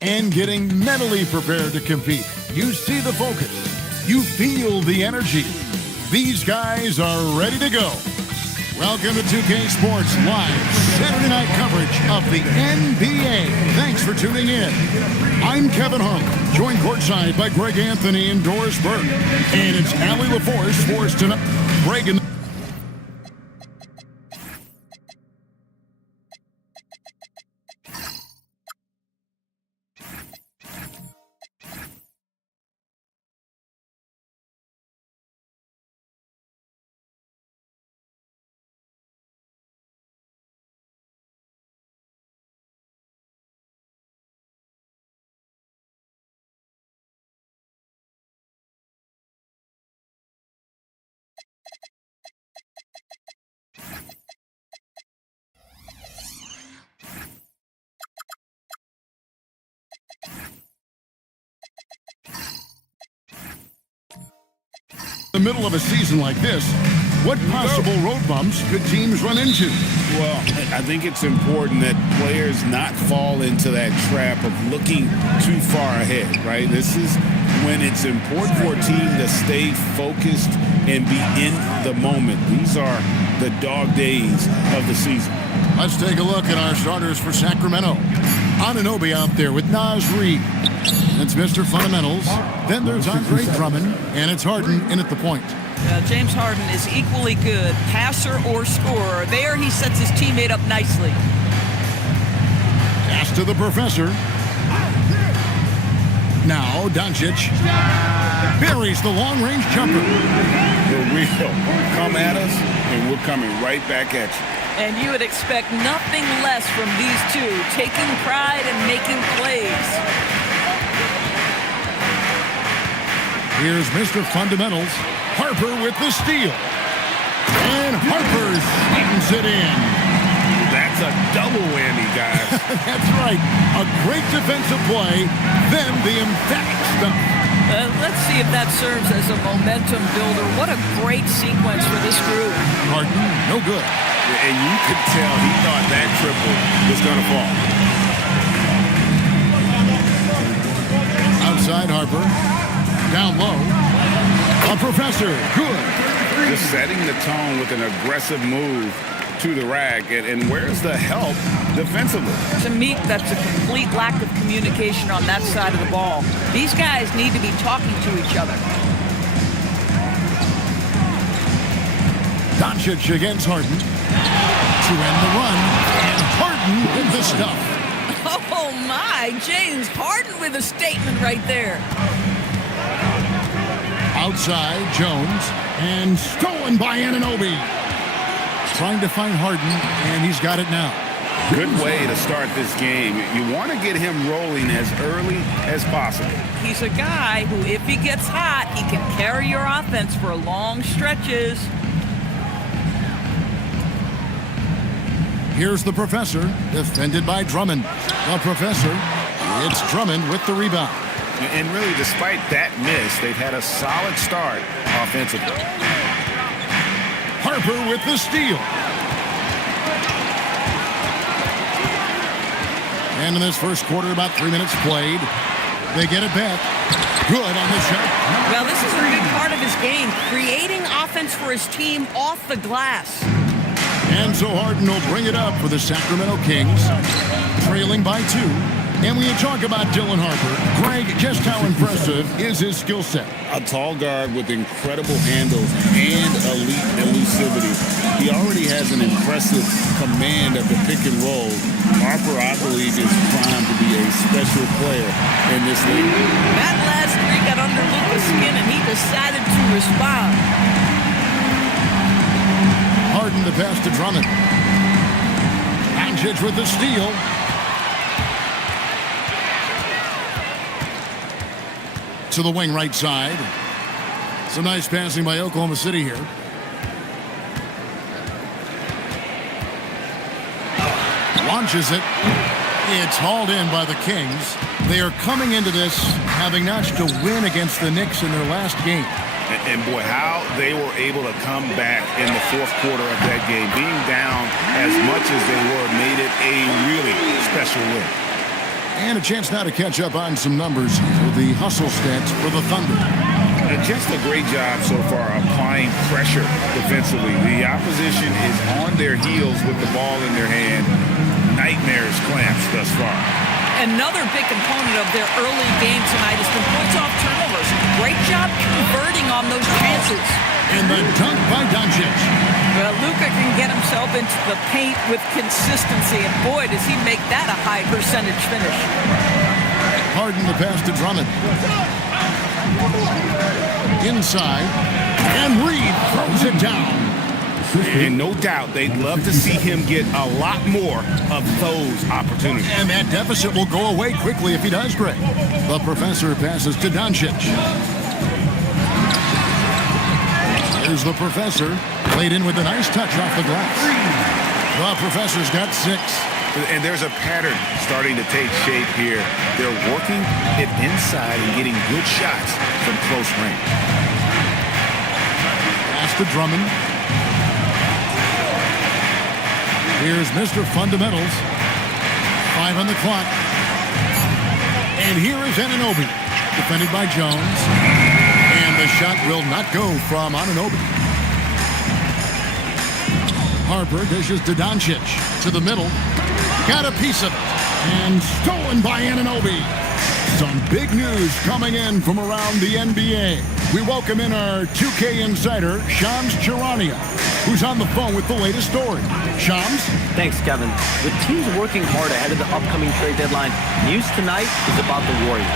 and getting mentally prepared to compete. You see the focus. You feel the energy. These guys are ready to go. Welcome to 2K Sports Live Saturday night coverage of the NBA. Thanks for tuning in. I'm Kevin Harlan, joined courtside by Greg Anthony and Doris Burke. And it's Allie LaForce for us tonight. Greg and in the middle of a season like this, what possible road bumps could teams run into? Well, I think it's important that players not fall into that trap of looking too far ahead, right? This is when it's important for a team to stay focused and be in the moment. These are the dog days of the season. Let's take a look at our starters for Sacramento. Anunoby out there with Naz Reid. That's Mr. Fundamentals. Then there's Andre Drummond, and it's Harden in at the point. James Harden is equally good, passer or scorer. There he sets his teammate up nicely. Pass to the professor. Now Doncic buries the long-range jumper. The real come at us, and we're coming right back at you. And you would expect nothing less from these two, taking pride and making plays. Here's Mr. Fundamentals, Harper with the steal. And Harper slams it in. That's a double whammy, guys. That's right. A great defensive play, then the emphatic stuff. Let's see if that serves as a momentum builder. What a great sequence for this group. Harden, no good. And you could tell he thought that triple was going to fall. Outside Harper. Down low. A professor. Good. Just setting the tone with an aggressive move to the rack. And where's the help defensively? To me, that's a complete lack of communication on that side of the ball. These guys need to be talking to each other. Doncic against Harden. To end the run. And Harden with the stuff. Oh, my. James Harden with a statement right there. Outside, Jones, and stolen by Anunoby. Trying to find Harden, and he's got it now. Good way to start this game. You want to get him rolling as early as possible. He's a guy who, if he gets hot, he can carry your offense for long stretches. Here's the professor, defended by Drummond. The professor, it's Drummond with the rebound. And really, despite that miss, they've had a solid start offensively. Harper with the steal. And in this first quarter, about 3 minutes played. They get it back. Good on the shot. Well, this is a big part of his game, creating offense for his team off the glass. And so Harden will bring it up for the Sacramento Kings, trailing by 2. And when you talk about Dylan Harper, Greg, just how impressive is his skill set? A tall guard with incredible handles and elite elusivity. He already has an impressive command of the pick and roll. Harper, I believe, is primed to be a special player in this league. That last three got under Luka's skin, and he decided to respond. Harden the pass to Drummond. Doncic with the steal. To the wing right side. Some nice passing by Oklahoma City here. Launches it. It's hauled in by the Kings. They are coming into this having notched a win against the Knicks in their last game. And boy, how they were able to come back in the fourth quarter of that game. Being down as much as they were made it a really special win. And a chance now to catch up on some numbers with the hustle stats for the Thunder. Just a great job so far applying pressure defensively. The opposition is on their heels with the ball in their hand. Nightmares clamps thus far. Another big component of their early game tonight has been points off turnovers. Great job converting on those chances. And the dunk by Doncic. Well, Luka can get himself into the paint with consistency, and boy, does he make that a high percentage finish. Harden the pass to Drummond. Inside, and Reed throws it down. And no doubt they'd love to see him get a lot more of those opportunities. And that deficit will go away quickly if he does, Greg. The professor passes to Doncic. Here's the professor. Played in with a nice touch off the glass. The professor's got 6. And there's a pattern starting to take shape here. They're working it inside and getting good shots from close range. Pass to Drummond. Here's Mr. Fundamentals. 5 on the clock. And here is Anunoby, defended by Jones. And the shot will not go from Anunoby. Harper dishes to Doncic. To the middle. Got a piece of it. And stolen by Anunoby. Some big news coming in from around the NBA. We welcome in our 2K insider, Shams Charania, who's on the phone with the latest story. Shams? Thanks, Kevin. With teams working hard ahead of the upcoming trade deadline, news tonight is about the Warriors.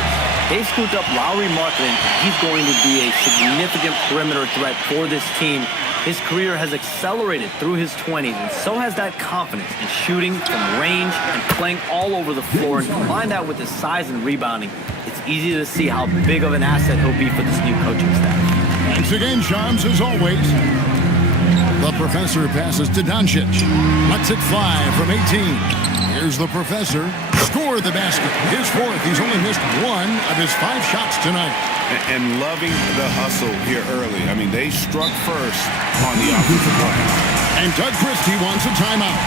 They've scooped up Lauri Markkanen. He's going to be a significant perimeter threat for this team. His career has accelerated through his 20s, and so has that confidence in shooting from range and playing all over the floor. And combine that with his size and rebounding, it's easy to see how big of an asset he'll be for this new coaching staff. Thanks again, Shams, as always. The professor passes to Doncic. Lets it fly from 18. Here's the professor. Score the basket. His 4th. He's only missed 1 of his 5 shots tonight. And loving the hustle here early. I mean, they struck first on the offensive glass. And Doug Christie wants a timeout.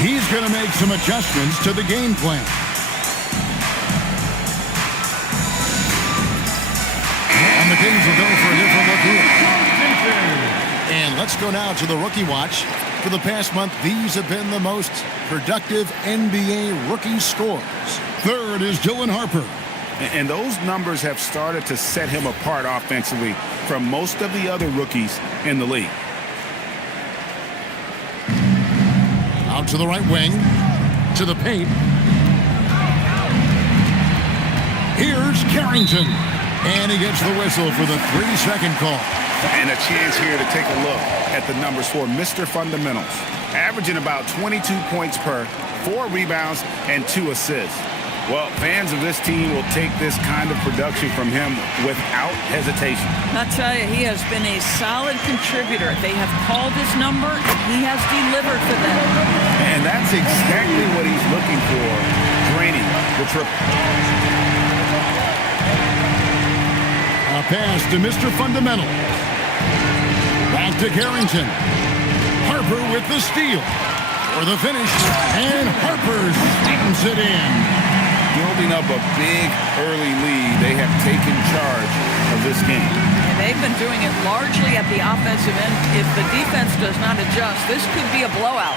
He's going to make some adjustments to the game plan. And the Kings will go for a different look here. And let's go now to the rookie watch. For the past month, these have been the most productive NBA rookie scores. 3rd is Dylan Harper. And those numbers have started to set him apart offensively from most of the other rookies in the league. Out to the right wing. To the paint. Here's Carrington. And he gets the whistle for the 3-second call. And a chance here to take a look at the numbers for Mr. Fundamentals. Averaging about 22 points per, 4 rebounds, and 2 assists. Well, fans of this team will take this kind of production from him without hesitation. I'll tell you, he has been a solid contributor. They have called his number, and he has delivered for them. And that's exactly what he's looking for, draining the triple. A pass to Mr. Fundamental. Back to Carrington. Harper with the steal. For the finish. And Harper slams it in. Building up a big early lead, they have taken charge of this game. And they've been doing it largely at the offensive end. If the defense does not adjust, this could be a blowout.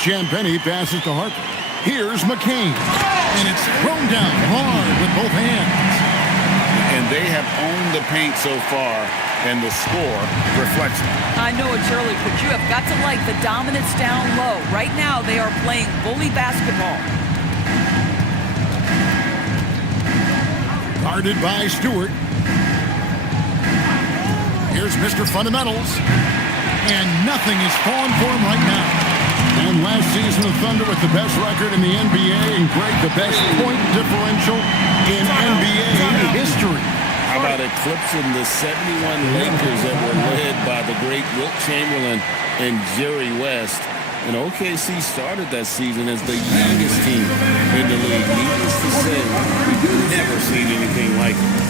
Champagnie passes to Harper. Here's McCain. And it's thrown down hard with both hands. And they have owned the paint so far, and the score reflects it. I know it's early, but you have got to like the dominance down low. Right now, they are playing bully basketball. Guarded by Stewart. Here's Mr. Fundamentals. And nothing is falling for him right now. And last season, the Thunder with the best record in the NBA, and Greg, the best point differential in NBA history. How about eclipsing the 71 Lakers that were led by the great Wilt Chamberlain and Jerry West? And OKC started that season as the youngest team in the league. Needless to say, we've never seen anything like it.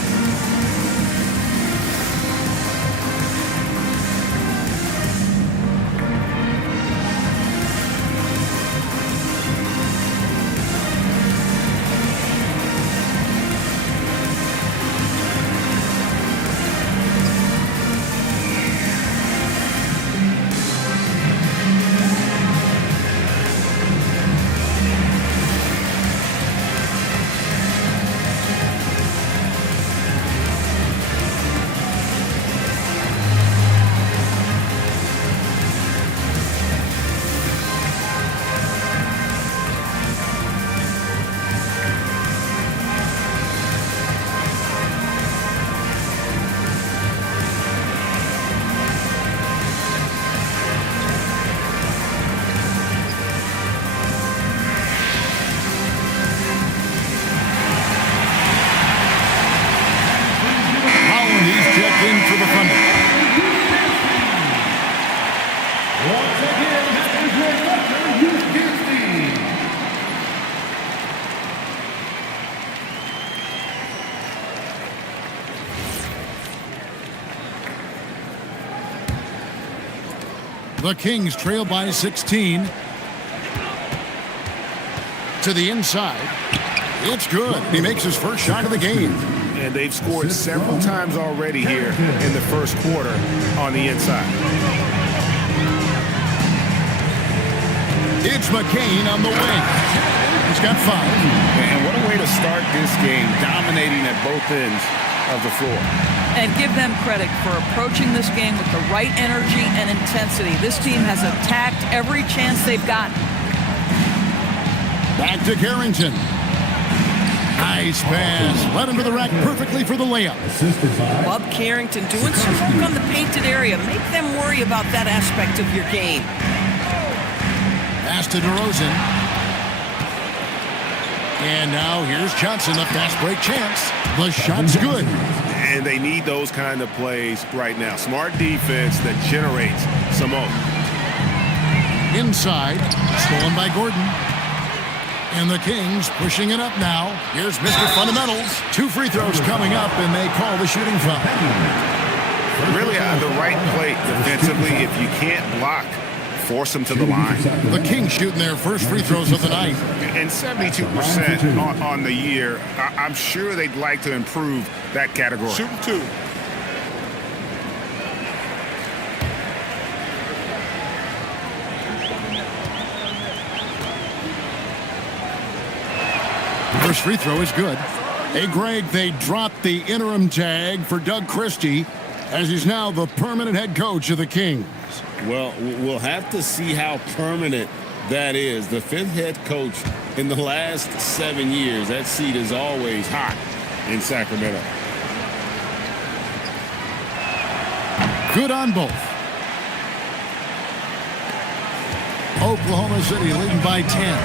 Once again, that is your Thunder Youth Kids team. The Kings trail by 16. To the inside. It's good. He makes his first shot of the game. And they've scored several times already here in the first quarter on the inside. It's McCain on the wing. He's got 5. And what a way to start this game, dominating at both ends of the floor. And give them credit for approaching this game with the right energy and intensity. This team has attacked every chance they've gotten. Back to Carrington. Nice pass. Led him to the rack perfectly for the layup. Bob Carrington doing some work on the painted area. Make them worry about that aspect of your game. Pass to DeRozan. And now here's Johnson, a fast break chance. The shot's good. And they need those kind of plays right now. Smart defense that generates some more. Inside, stolen by Gordon. And the Kings pushing it up now. Here's Mr. Fundamentals. 2 free throws coming up, and they call the shooting foul. Really the right play defensively. If you can't block, force them to the line. The Kings shooting their first free throws of the night. And 72% on the year. I'm sure they'd like to improve that category. Shooting 2. First free throw is good. Hey, Greg, they dropped the interim tag for Doug Christie as he's now the permanent head coach of the Kings. Well, we'll have to see how permanent that is. The 5th head coach in the last 7 years. That seat is always hot in Sacramento. Good on both. Oklahoma City leading by 10.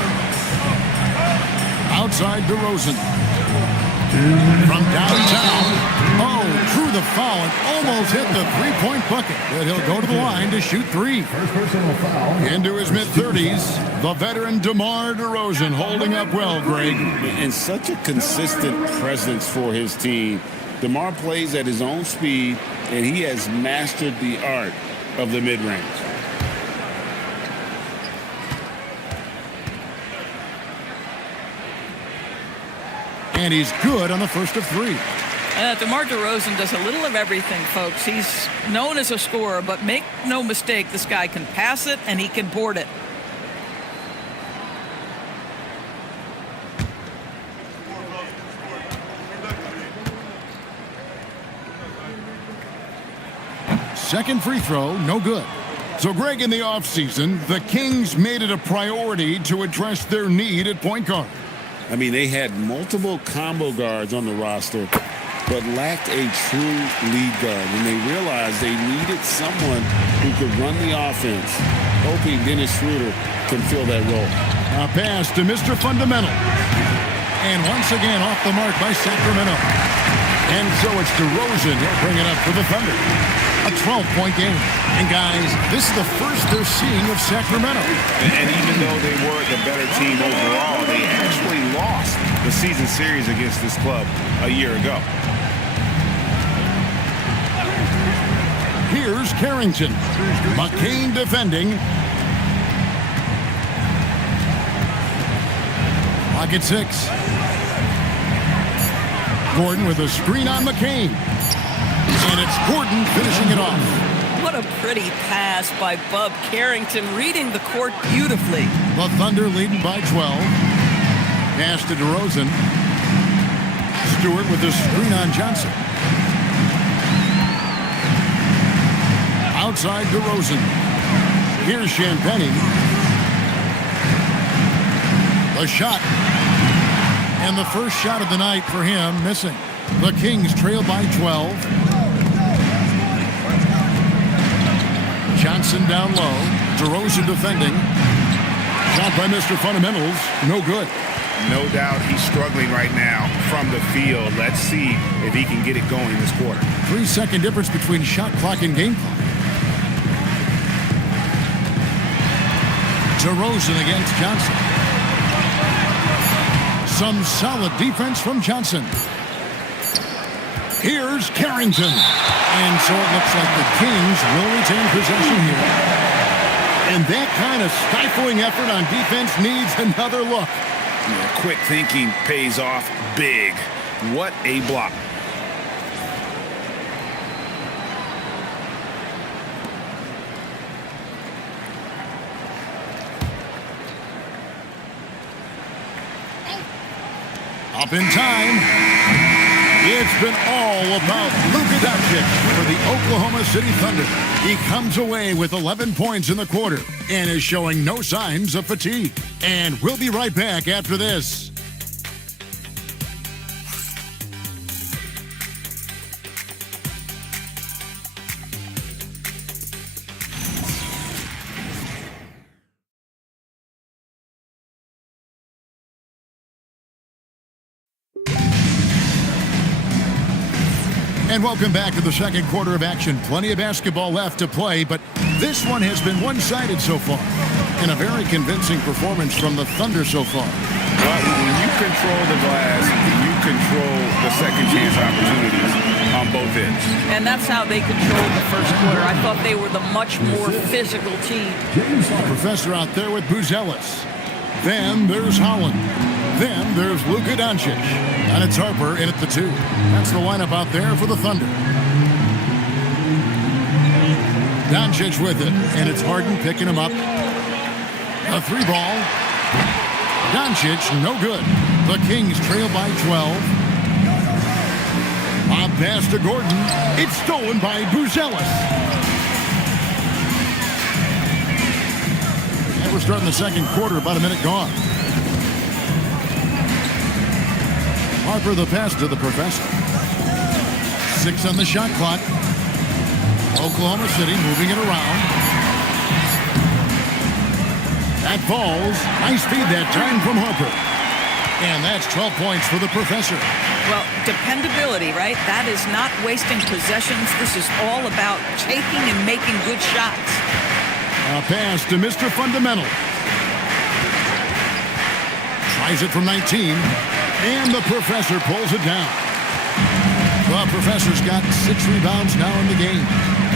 Outside DeRozan. From downtown. Oh, drew the foul and almost hit the three-point bucket. But he'll go to the line to shoot 3. First personal foul. Into his mid-30s, the veteran DeMar DeRozan holding up well, Greg. And such a consistent presence for his team. DeMar plays at his own speed, and he has mastered the art of the mid-range. And he's good on the first of 3. DeMar DeRozan does a little of everything, folks. He's known as a scorer, but make no mistake, this guy can pass it and he can board it. Second free throw, no good. So, Greg, in the offseason, the Kings made it a priority to address their need at point guard. I mean, they had multiple combo guards on the roster, but lacked a true lead guard. And they realized they needed someone who could run the offense, hoping Dennis Schroeder can fill that role. A pass to Mr. Fundamental. And once again, off the mark by Sacramento. And so it's DeRozan. He'll bring it up for the Thunder. A 12-point game. And, guys, this is the first they're seeing of Sacramento. And even though they were the better team overall, they actually lost the season series against this club a year ago. Here's Carrington. McCain defending. Pocket 6. Gordon with a screen on McCain. And it's Gordon finishing it off. What a pretty pass by Bub Carrington, reading the court beautifully. The Thunder leading by 12. Pass to DeRozan. Stewart with the screen on Johnson. Outside DeRozan. Here's Champagnie. The shot. And the first shot of the night for him missing. The Kings trail by 12. Johnson down low. DeRozan defending. Shot by Mr. Fundamentals. No good. No doubt he's struggling right now from the field. Let's see if he can get it going this quarter. 3-second difference between shot clock and game clock. DeRozan against Johnson. Some solid defense from Johnson. Here's Carrington. And so it looks like the Kings will retain possession here. And that kind of stifling effort on defense needs another look. Yeah, quick thinking pays off big. What a block. Up in time. It's been all about Luka Doncic for the Oklahoma City Thunder. He comes away with 11 points in the quarter and is showing no signs of fatigue. And we'll be right back after this. And welcome back to the second quarter of action. Plenty of basketball left to play, but this one has been one-sided so far. And a very convincing performance from the Thunder so far. Well, when you control the glass, you control the second chance opportunities on both ends. And that's how they controlled the first quarter. I thought they were the much more physical team. Professor out there with Buzelis. Then there's Holland. Then there's Luka Doncic. And it's Harper in at the 2. That's the lineup out there for the Thunder. Doncic with it, and it's Harden picking him up. A 3-ball. Doncic, no good. The Kings trail by 12. A pass to Gordon. It's stolen by Buzelis. And we're starting the second quarter, about a minute gone. Harper the pass to the Professor. 6 on the shot clock. Oklahoma City moving it around. That falls. Nice feed that time from Harper. And that's 12 points for the Professor. Well, dependability, right? That is not wasting possessions. This is all about taking and making good shots. A pass to Mr. Fundamental. Tries it from 19. And the Professor pulls it down. The Professor's got 6 rebounds now in the game.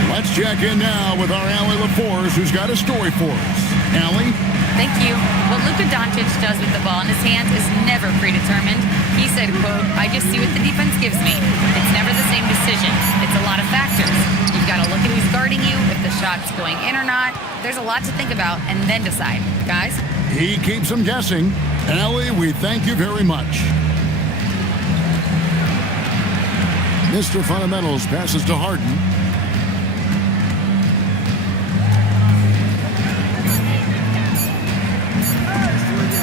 Let's check in now with our Allie LaForce, who's got a story for us. Allie? Thank you. What Luka Doncic does with the ball in his hands is never predetermined. He said, quote, "I just see what the defense gives me. It's never the same decision. It's a lot of factors. You've got to look at who's guarding you, if the shot's going in or not. There's a lot to think about and then decide. Guys?" He keeps them guessing. Allie, we thank you very much. Mr. Fundamentals passes to Harden.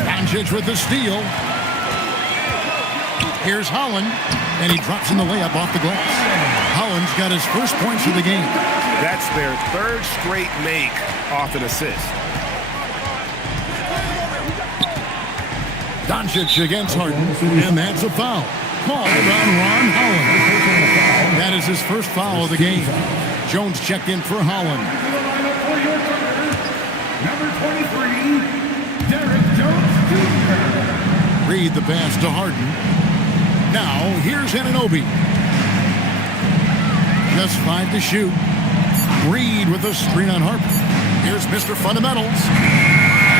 Doncic with the steal. Here's Holland, and he drops in the layup off the glass. Holland's got his first points of the game. That's their 3rd straight make off an assist. Doncic against Harden, and that's a foul. Called on Ron Holland. That is his first foul of the game. Jones checked in for Holland. Number 23, Derek Jones Jr. Reed the pass to Harden. Now, here's Anunoby. Just 5 to shoot. Reed with a screen on Harper. Here's Mr. Fundamentals.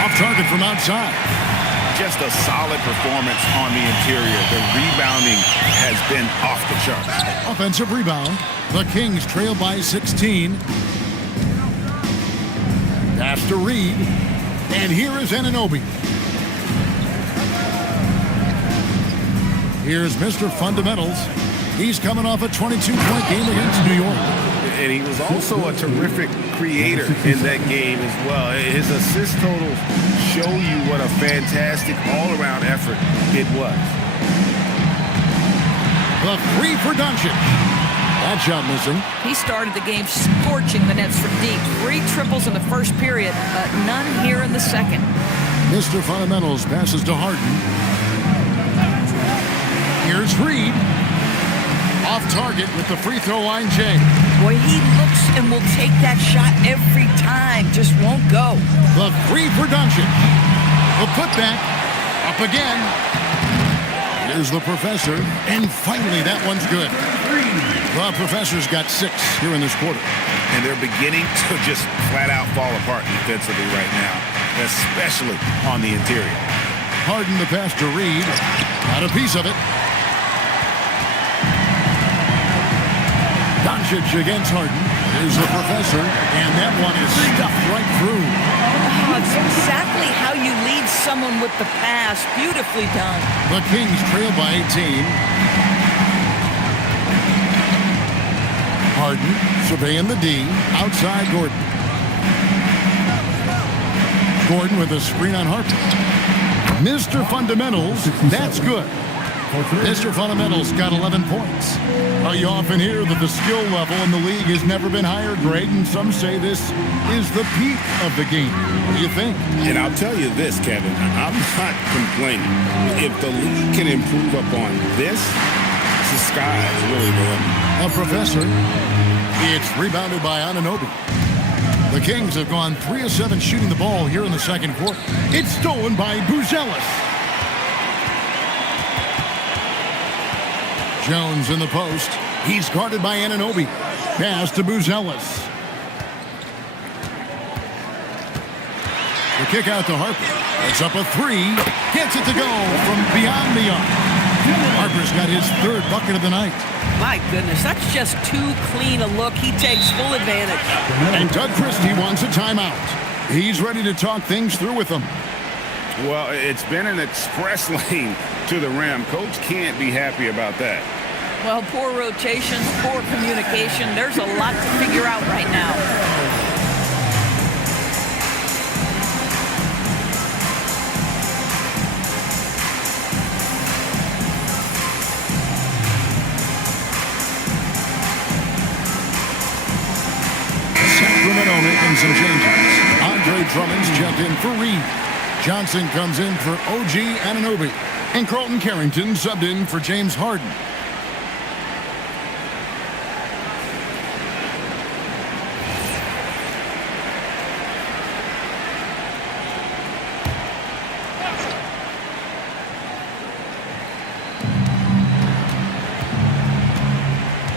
Off target from outside. Just a solid performance on the interior. The rebounding has been off the charts. Offensive rebound. The Kings trail by 16. Pass to Reed. And here is Anunoby. Here's Mr. Fundamentals. He's coming off a 22-point game against New York. And he was also a terrific creator in that game as well. His assist totals show you what a fantastic all-around effort it was. The 3 for Doncic. That shot missing. He started the game scorching the nets from deep. 3 triples in the first period, but none here in the second. Mr. Fundamentals passes to Harden. Here's Reed. Off target with the free throw line, Jay. Boy, he looks and will take that shot every time. Just won't go. The The three for Doncic. The putback. Up again. Here's the professor. And finally, that one's good. The professor's got 6 here in this quarter. And they're beginning to just flat out fall apart defensively right now, especially on the interior. Harden the pass to Reed. Got a piece of it. Doncic against Harden. Here's the professor. And that one is stuffed right through. Oh, it's exactly how you lead someone with the pass. Beautifully done. The Kings trail by 18. Harden surveying the D. Outside Gordon. Gordon with a screen on Harper. Mr. Fundamentals, that's good. Mr. Fundamentals got 11 points. You often hear that the skill level in the league has never been higher, Greg, and some say this is the peak of the game. What do you think? And I'll tell you this, Kevin, I'm not complaining. If the league can improve upon this, the sky is really the limit. A professor. It's rebounded by Anunoby. The Kings have gone 3 of 7 shooting the ball here in the second quarter. It's stolen by Buzelis. Jones in the post. He's guarded by Anunoby. Pass to Buzelis. The kick out to Harper. It's up a 3. Gets it to go from beyond the arc. Harper's got his 3rd bucket of the night. My goodness, that's just too clean a look. He takes full advantage. And Doug Christie wants a timeout. He's ready to talk things through with them. Well, it's been an express lane to the rim. Coach can't be happy about that. Well, poor rotations, poor communication. There's a lot to figure out right now. Sacramento making some changes. Andre Drummond's checked in for Reed. Johnson comes in for OG Anunoby. And Carlton Carrington subbed in for James Harden.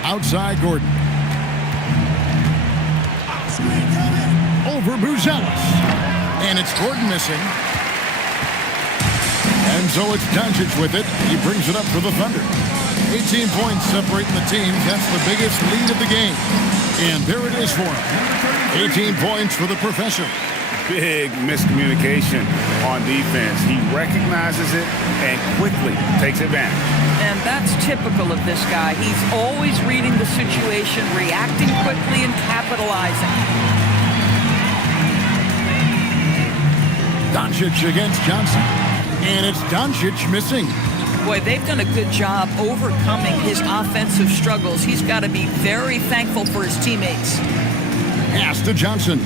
Outside Gordon. Over Buzelis. And it's Gordon missing. And so it's Doncic with it. He brings it up for the Thunder. 18 points separating the teams. That's the biggest lead of the game. And there it is for him. 18 points for the professor. Big miscommunication on defense. He recognizes it and quickly takes advantage. And that's typical of this guy. He's always reading the situation, reacting quickly, and capitalizing. Doncic against Johnson. And it's Doncic missing. Boy, they've done a good job overcoming his offensive struggles. He's got to be very thankful for his teammates. Pass to Johnson.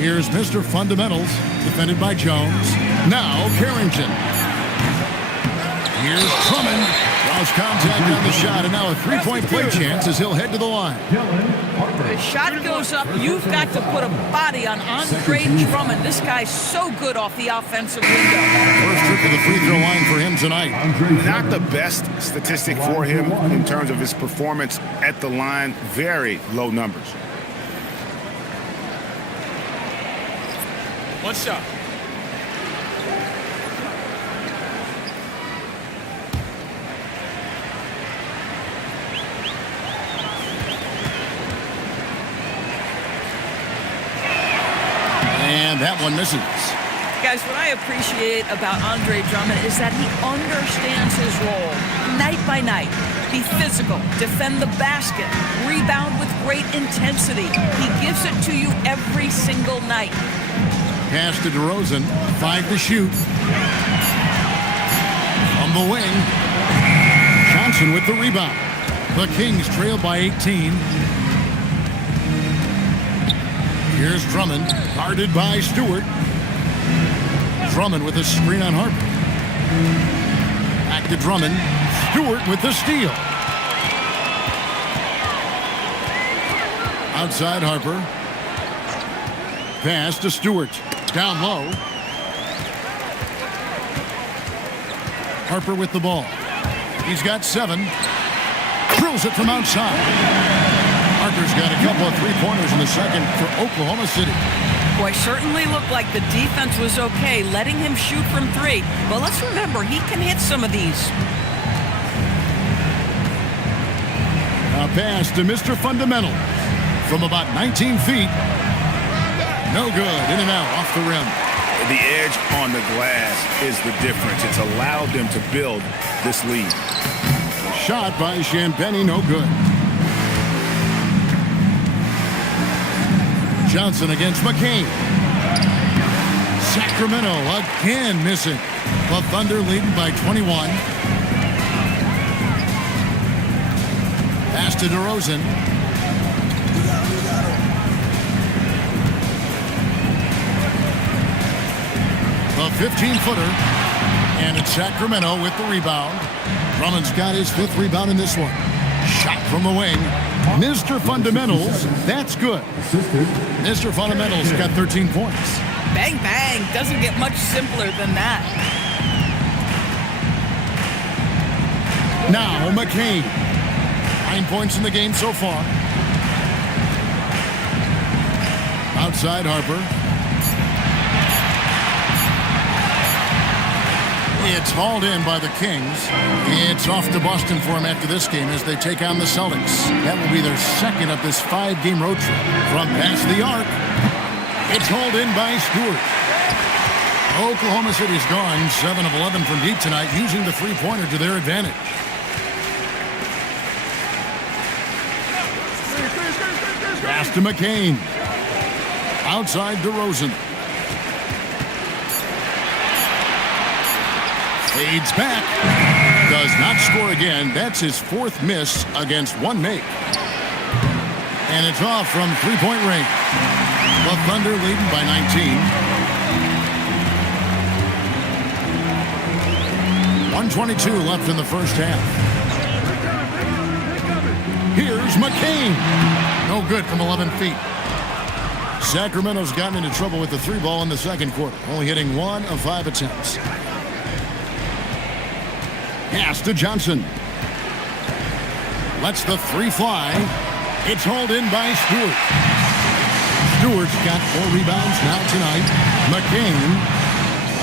Here's Mr. Fundamentals, defended by Jones. Now Carrington. Here's Drummond. Draws contact on the shot, and now a three-point play chance as he'll head to the line. The shot goes up. You've got to put a body on Andre Drummond. This guy's so good off the offensive window. First trip to the free throw line for him tonight. Not the best statistic for him in terms of his performance at the line. Very low numbers. One shot. And that one misses. Guys, what I appreciate about Andre Drummond is that he understands his role night by night. Be physical, defend the basket, rebound with great intensity. He gives it to you every single night. Pass to DeRozan. 5 to shoot. From the wing. Johnson with the rebound. The Kings trail by 18. Here's Drummond, guarded by Stewart. Drummond with a screen on Harper. Back to Drummond. Stewart with the steal. Outside Harper. Pass to Stewart. Down low. Harper with the ball. He's got 7. Drills it from outside. Harper's got a couple of three-pointers in the second for Oklahoma City. Boy, certainly looked like the defense was okay, letting him shoot from 3. But let's remember, he can hit some of these. A pass to Mr. Fundamental from about 19 feet. No good. In and out off the rim. The edge on the glass is the difference. It's allowed them to build this lead. Shot by Champagny, no good. Johnson against McCain. Sacramento again missing. The Thunder leading by 21. Pass to DeRozan. The 15-footer. And it's Sacramento with the rebound. Drummond's got his 5th rebound in this one. Shot from the wing. Mr. Fundamentals, that's good. Mr. Fundamentals got 13 points. Bang, bang. Doesn't get much simpler than that. Now McCain. 9 points in the game so far. Outside Harper. It's hauled in by the Kings. It's off to Boston for them after this game as they take on the Celtics. That will be their second of this 5-game road trip. From past the arc, it's hauled in by Stewart. Oklahoma City's gone 7 of 11 from deep tonight, using the three-pointer to their advantage. Pass to McCain. Outside DeRozan. Fades back. Does not score again. That's his 4th miss against 1 make. And it's off from three-point range. The Thunder leading by 19. 1:22 left in the first half. Here's McCain. No good from 11 feet. Sacramento's gotten into trouble with the 3-ball in the second quarter, only hitting 1 of 5 attempts. Pass to Johnson. Lets the 3 fly. It's hauled in by Stewart. Stewart's got 4 rebounds now tonight. McCain,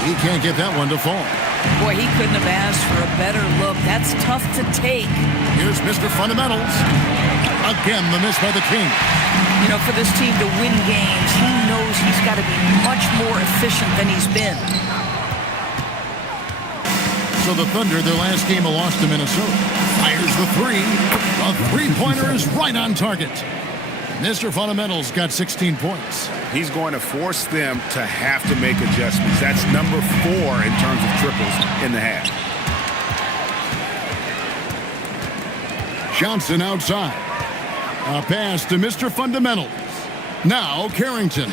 he can't get that one to fall. Boy, he couldn't have asked for a better look. That's tough to take. Here's Mr. Fundamentals. Again, the miss by the King. You know, for this team to win games, he knows he's got to be much more efficient than he's been. So the Thunder, their last game, a loss to Minnesota. Fires the 3. The three-pointer is right on target. Mr. Fundamentals got 16 points. He's going to force them to have to make adjustments. That's number 4 in terms of triples in the half. Johnson outside. A pass to Mr. Fundamentals. Now Carrington.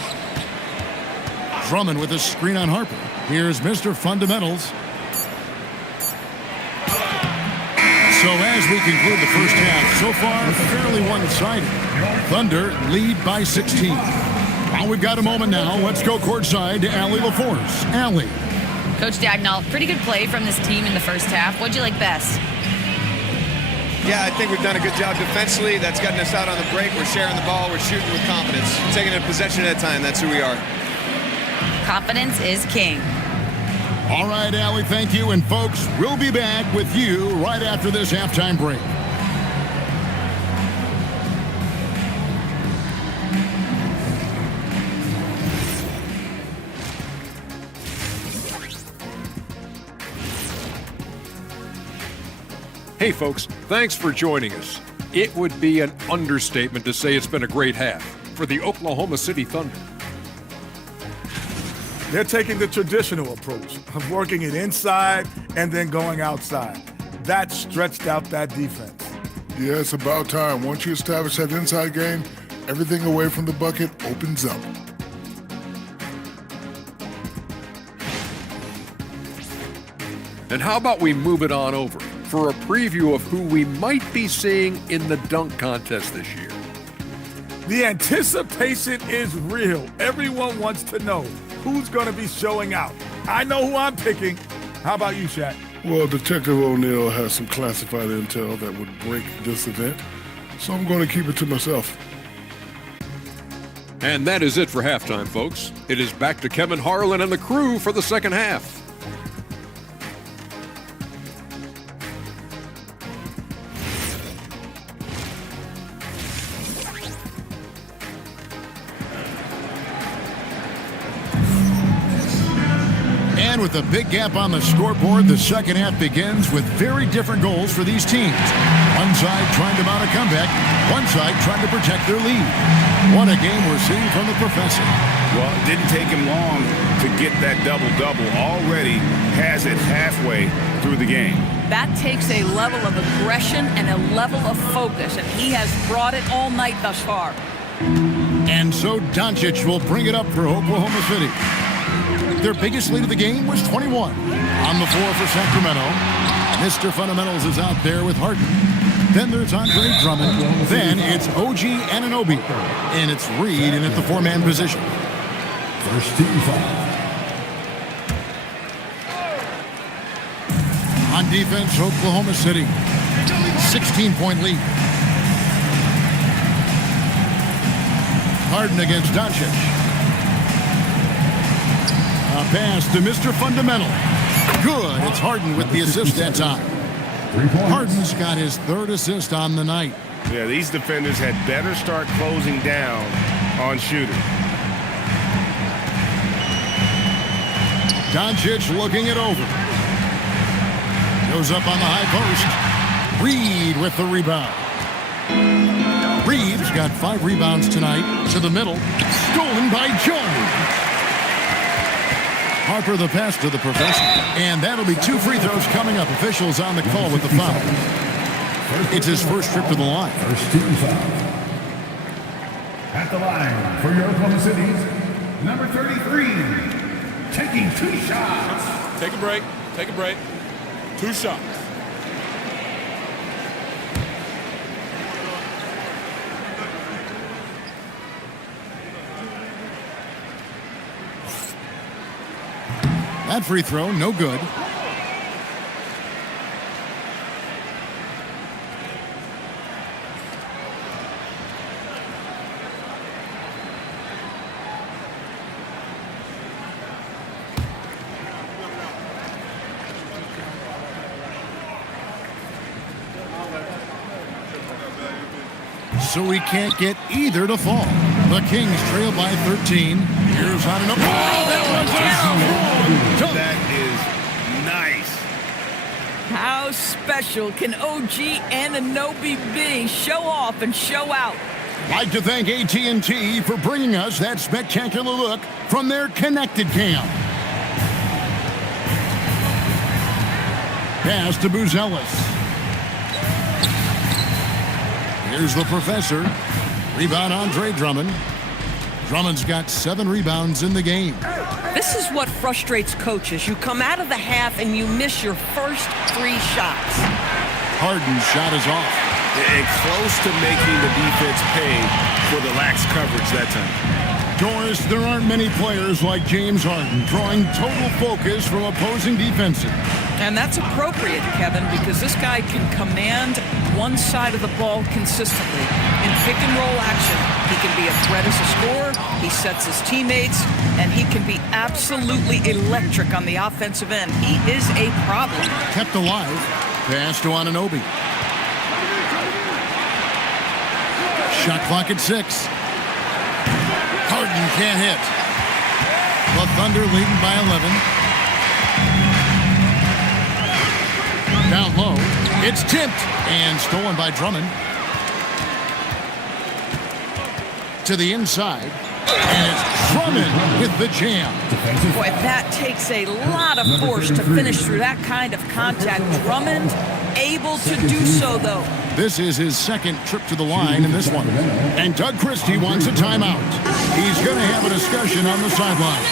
Drummond with a screen on Harper. Here's Mr. Fundamentals. So as we conclude the first half, so far fairly one-sided. Thunder lead by 16. Well, we've got a moment now. Let's go courtside to Allie LaForce. Allie. Coach Dagnall, pretty good play from this team in the first half. What'd you like best? Yeah, I think we've done a good job defensively. That's gotten us out on the break. We're sharing the ball. We're shooting with confidence. Taking it possession at a time. That's who we are. Confidence is king. All right, Allie, thank you. And, folks, we'll be back with you right after this halftime break. Hey, folks, thanks for joining us. It would be an understatement to say it's been a great half for the Oklahoma City Thunder. They're taking the traditional approach of working it inside and then going outside. That stretched out that defense. Yeah, it's about time. Once you establish that inside game, everything away from the bucket opens up. And how about we move it on over for a preview of who we might be seeing in the dunk contest this year. The anticipation is real. Everyone wants to know who's going to be showing out. I know who I'm picking. How about you, Shaq? Well, Detective O'Neill has some classified intel that would break this event, so I'm going to keep it to myself. And that is it for halftime, folks. It is back to Kevin Harlan and the crew for the second half. And with a big gap on the scoreboard, the second half begins with very different goals for these teams. One side trying to mount a comeback, one side trying to protect their lead. What a game we're seeing from the professor. Well, it didn't take him long to get that double-double. Already has it halfway through the game. That takes a level of aggression and a level of focus, and he has brought it all night thus far. And so Doncic will bring it up for Oklahoma City. Their biggest lead of the game was 21. On the floor for Sacramento, Mr. Fundamentals is out there with Harden. Then there's Andre Drummond. Then it's OG Anunoby. And it's Reed in at the four-man position. First team foul. On defense, Oklahoma City. 16-point lead. Harden against Doncic. A pass to Mr. Fundamental. Good. It's Harden with the assist that time. Harden's got his third assist on the night. Yeah, these defenders had better start closing down on shooters. Doncic looking it over. Goes up on the high post. Reed with the rebound. Reed's got 5 rebounds tonight. To the middle. Stolen by Jones. Harper the pass to the professor. And that'll be 2 free throws coming up. Officials on the call with the foul. It's his first trip to the line. First team foul. At the line for your Oklahoma City's number 33, taking 2 shots. Take a break. Take a break. 2 shots. That free throw, no good. So we can't get either to fall. The Kings trail by 13. Here's on another. Oh, that was That is nice. How special can OG Anunoby be? Show off and show out. Like to thank AT&T for bringing us that spectacular look from their connected cam. Pass to Buzelis. Here's the professor. Rebound Andre Drummond. Drummond's got 7 rebounds in the game. This is what frustrates coaches. You come out of the half and you miss your first 3 shots. Harden's shot is off. And close to making the defense pay for the lax coverage that time. Doris, there aren't many players like James Harden drawing total focus from opposing defenses. And that's appropriate, Kevin, because this guy can command one side of the ball consistently. In pick-and-roll action, he can be a threat as a scorer, he sets his teammates, and he can be absolutely electric on the offensive end. He is a problem. Kept alive. Pass to Anunoby. Shot clock at 6. Harden can't hit. The Thunder leading by 11. Down low. It's tipped and stolen by Drummond. To the inside. And it's Drummond with the jam. Boy, that takes a lot of force to finish through that kind of contact. Drummond able to do so, though. This is his second trip to the line in this one. And Doug Christie wants a timeout. He's going to have a discussion on the sideline.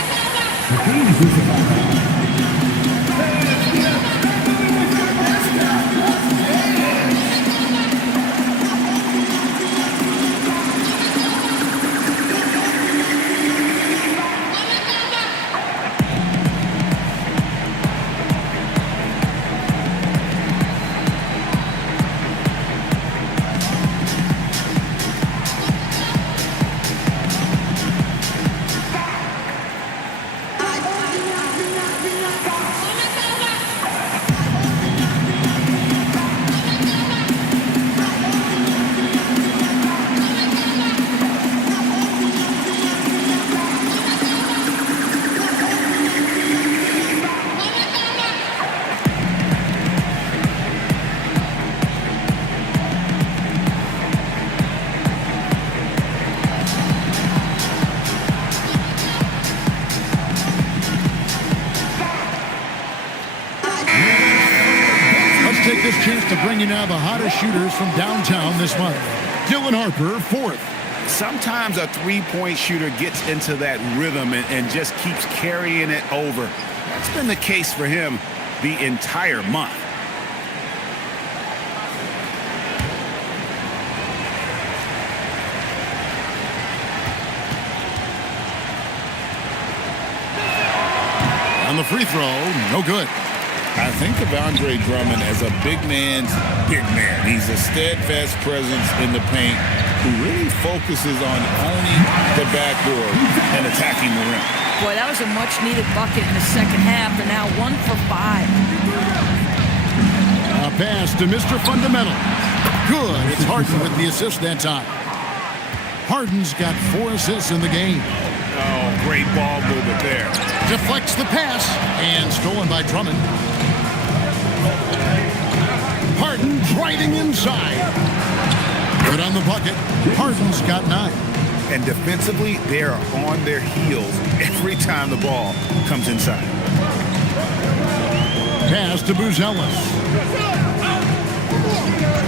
We bring you now the hottest shooters from downtown this month. Dylan Harper, 4th. Sometimes a three-point shooter gets into that rhythm and just keeps carrying it over. That's been the case for him the entire month. On the free throw, no good. I think of Andre Drummond as a big man's big man. He's a steadfast presence in the paint who really focuses on owning the backboard and attacking the rim. Boy, that was a much-needed bucket in the second half. They're now 1 for 5. A pass to Mr. Fundamental. Good. It's Harden with the assist that time. Harden's got 4 assists in the game. Oh, great ball movement there. Deflects the pass and stolen by Drummond. Harden driving inside. Good on the bucket. Harden's got 9. And defensively, they are on their heels every time the ball comes inside. Pass to Buzelis.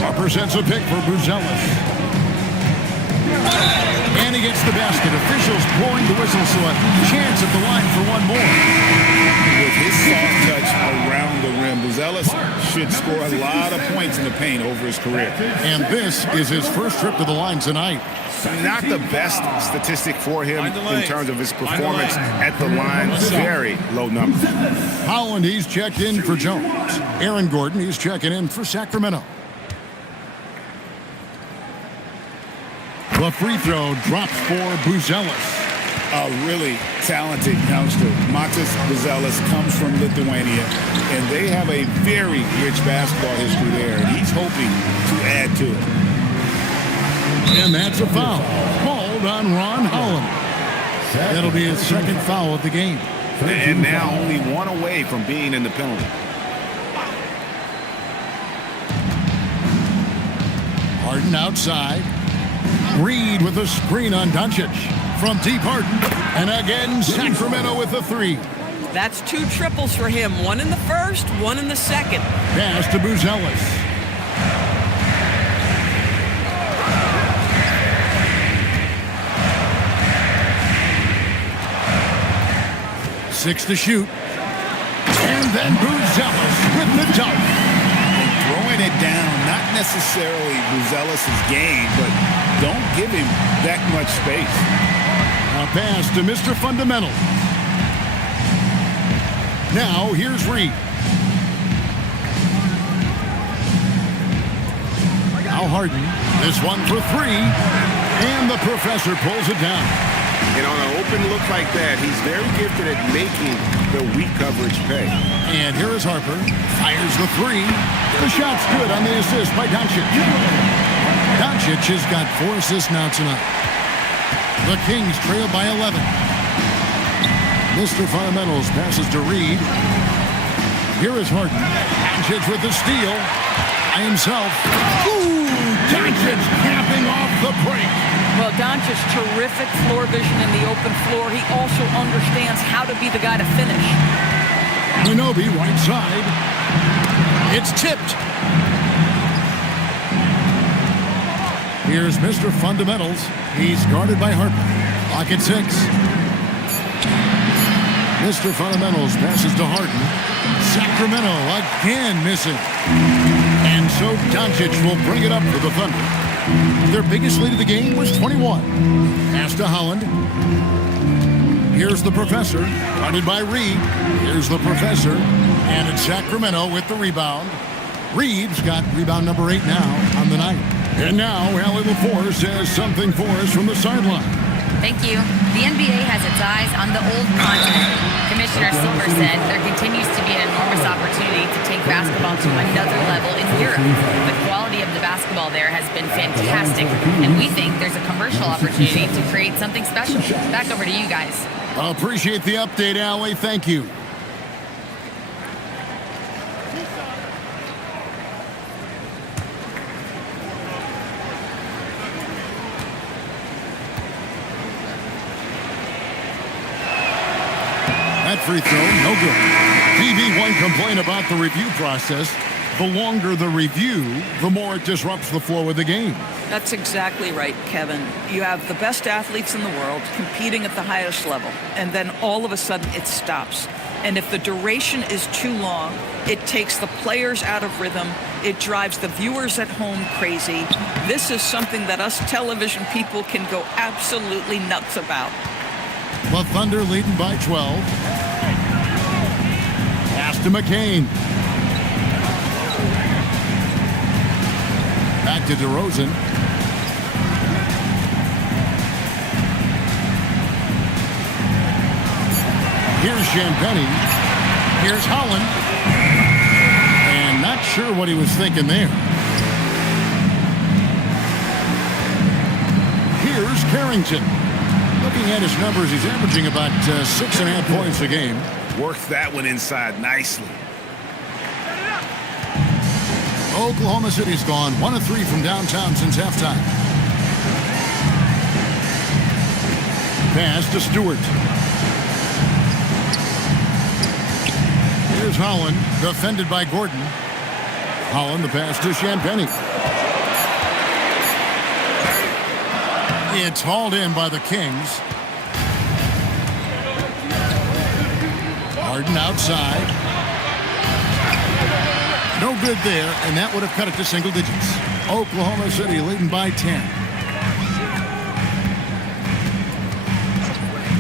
Represents a pick for Buzelis. And he gets the basket. Officials blowing the whistle, so a chance at the line for one more. With his soft touch around the rim, Buzelis should score a lot of points in the paint over his career. And this is his first trip to the line tonight. Not the best statistic for him in terms of his performance at the line. Very low number. Holland, he's checked in for Jones. Aaron Gordon, he's checking in for Sacramento. The free throw drops for Buzelis. A really talented youngster. Matas Buzelis comes from Lithuania, and they have a very rich basketball history there, and he's hoping to add to it. And that's a foul. Called on Ron Holland. That'll be his second foul of the game. And now only 1 away from being in the penalty. Harden outside. Reed with a screen on Doncic. From deep Harden. And again, Sacramento with a 3. That's 2 triples for him. 1 in the first, 1 in the second. Pass to Buzelis. Six to shoot. And then Buzelis with the dunk. Throwing it down, not necessarily Buzelis' game, but don't give him that much space. A pass to Mr. Fundamental. Now here's Reed. Now Harden. This one for 3. And the professor pulls it down. And on an open look like that, he's very gifted at making the weak coverage pay. And here is Harper. Fires the 3. The shot's good on the assist by Doncic. Doncic has got 4 assists now tonight. The Kings trail by 11. Mr. Fundamentals passes to Reed. Here is Harden. Doncic with the steal. By himself. Ooh! Doncic capping off the break. Well, Doncic, terrific floor vision in the open floor. He also understands how to be the guy to finish. Minobi, right side. It's tipped. Here's Mr. Fundamentals. He's guarded by Harper. Clock at 6. Mr. Fundamentals passes to Harden. Sacramento again missing. And so Doncic will bring it up for the Thunder. Their biggest lead of the game was 21. Pass to Holland. Here's the professor. Guarded by Reed. Here's the professor. And it's Sacramento with the rebound. Reed's got rebound number 8 now on the night. And now Allie LaForce has something for us from the sideline. Thank you. The NBA has its eyes on the old continent. Commissioner Silver said there continues to be an enormous opportunity to take basketball to another level in Europe. The quality of the basketball there has been fantastic, and we think there's a commercial opportunity to create something special. Back over to you guys. Appreciate the update, Allie. Thank you. That free throw, no good. TV1 complained about the review process. the longer the review, the more it disrupts the flow of the game. That's exactly right, Kevin. You have the best athletes in the world competing at the highest level, and then all of a sudden it stops. And if the duration is too long, it takes the players out of rhythm. It drives the viewers at home crazy. This is something that us television people can go absolutely nuts about. The Thunder leading by 12. Pass to McCain. Back to DeRozan. Here's Champagny. Here's Holland. And not sure what he was thinking there. Here's Carrington. Looking at his numbers, he's averaging about 6.5 points a game. Works that one inside nicely. Oklahoma City's gone 1 of 3 from downtown since halftime. Pass to Stewart. Here's Holland, defended by Gordon. Holland, the pass to Champagny. It's hauled in by the Kings. Harden outside. No good there, and that would have cut it to single digits. Oklahoma City leading by 10.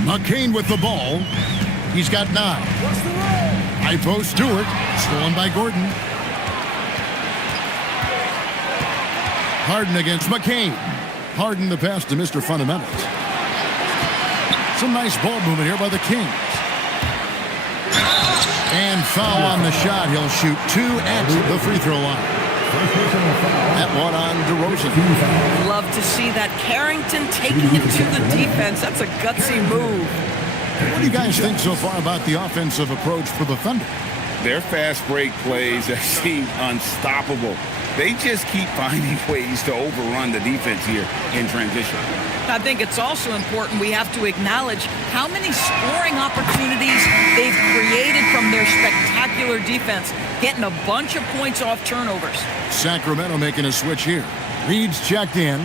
McCain with the ball. He's got 9. High post Stewart, stolen by Gordon. Harden against McCain. Harden the pass to Mr. Fundamentals. Some nice ball movement here by the Kings. And foul on the shot. He'll shoot 2 at the free throw line. That one on DeRozan. Love to see that. Carrington taking it to the defense. That's a gutsy move. What do you guys think so far about the offensive approach for the Thunder? Their fast break plays have seemed unstoppable. They just keep finding ways to overrun the defense here in transition. I think it's also important we have to acknowledge how many scoring opportunities they've created from their spectacular defense, getting a bunch of points off turnovers. Sacramento making a switch here. Reed's checked in.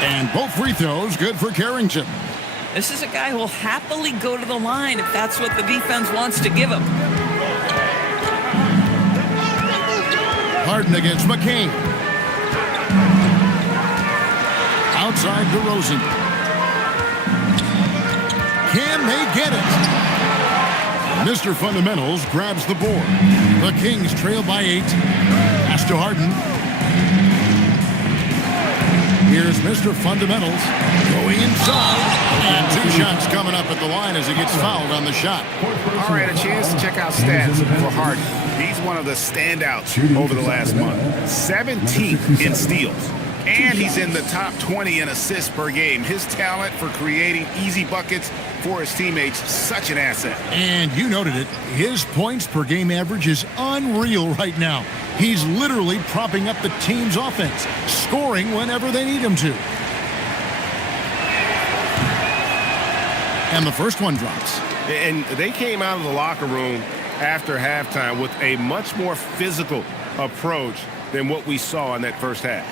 And both free throws good for Carrington. This is a guy who will happily go to the line if that's what the defense wants to give him. Harden against McCain. Outside DeRozan. Can they get it? Mr. Fundamentals grabs the board. The Kings trail by 8. Pass to Harden. Here's Mr. Fundamentals going inside. And 2 shots coming up at the line as he gets fouled on the shot. All right, a chance to check out stats for Harden. He's one of the standouts over the last month. 17th in steals. And he's in the top 20 in assists per game. His talent for creating easy buckets for his teammates, such an asset. And you noted it. His points per game average is unreal right now. He's literally propping up the team's offense, scoring whenever they need him to. And the first one drops. And they came out of the locker room after halftime with a much more physical approach than what we saw in that first half.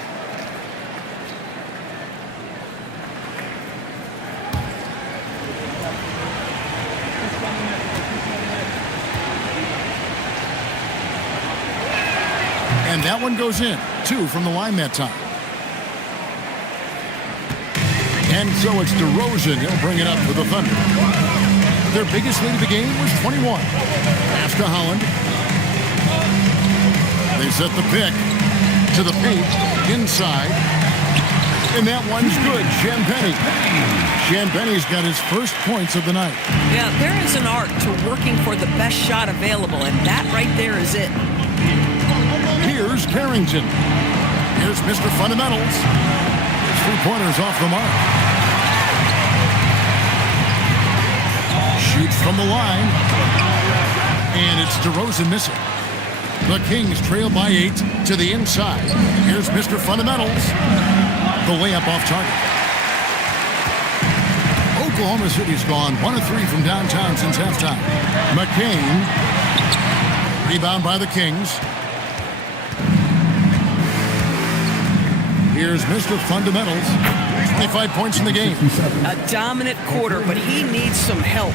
And that one goes in. 2 from the line that time. And so it's DeRozan. He'll bring it up for the Thunder. Their biggest lead of the game was 21. Pass to Holland. They set the pick to the paint inside. And that one's good. Champagny. Champagny's got his first points of the night. Yeah, there is an art to working for the best shot available, and that right there is it. Here's Carrington. Here's Mr. Fundamentals. His 3-pointers off the mark. Shoots from the line. And it's DeRozan missing. The Kings trail by 8 to the inside. Here's Mr. Fundamentals. The layup off target. Oklahoma City's gone 1 of 3 from downtown since halftime. McCain. Rebound by the Kings. Here's Mr. Fundamentals. 25 points in the game. A dominant quarter, but he needs some help.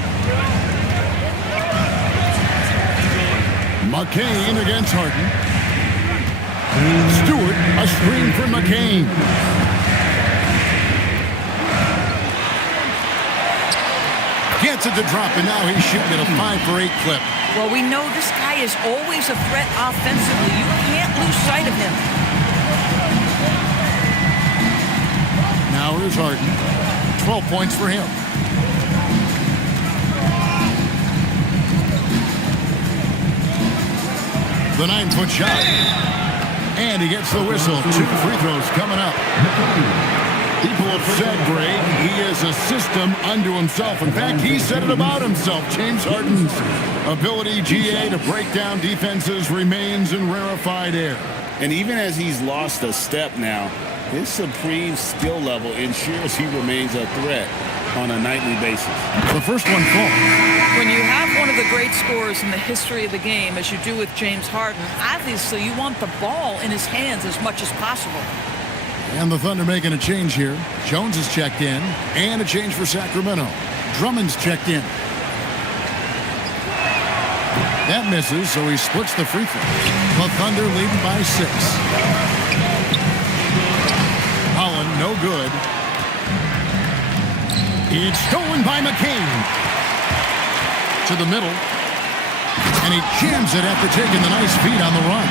McCain against Harden. Stewart, a screen for McCain. Gets it to drop, and now he's shooting at a 5 for 8 clip. Well, we know this guy is always a threat offensively. You can't lose sight of him. Now here's Harden. 12 points for him. The 9-foot shot. And he gets the whistle. 2 free throws coming up. People have said, Greg, he is a system unto himself. In fact, he said it about himself. James Harden's ability, GA, to break down defenses remains in rarefied air. And even as he's lost a step now, his supreme skill level ensures he remains a threat on a nightly basis. The first one falls. When you have one of the great scorers in the history of the game, as you do with James Harden, obviously you want the ball in his hands as much as possible. And the Thunder making a change here. Jones is checked in, and a change for Sacramento. Drummond's checked in. That misses, so he splits the free throw. The Thunder leading by 6. Holland, no good. It's stolen by McCain. To the middle. And he jams it after taking the nice feed on the run.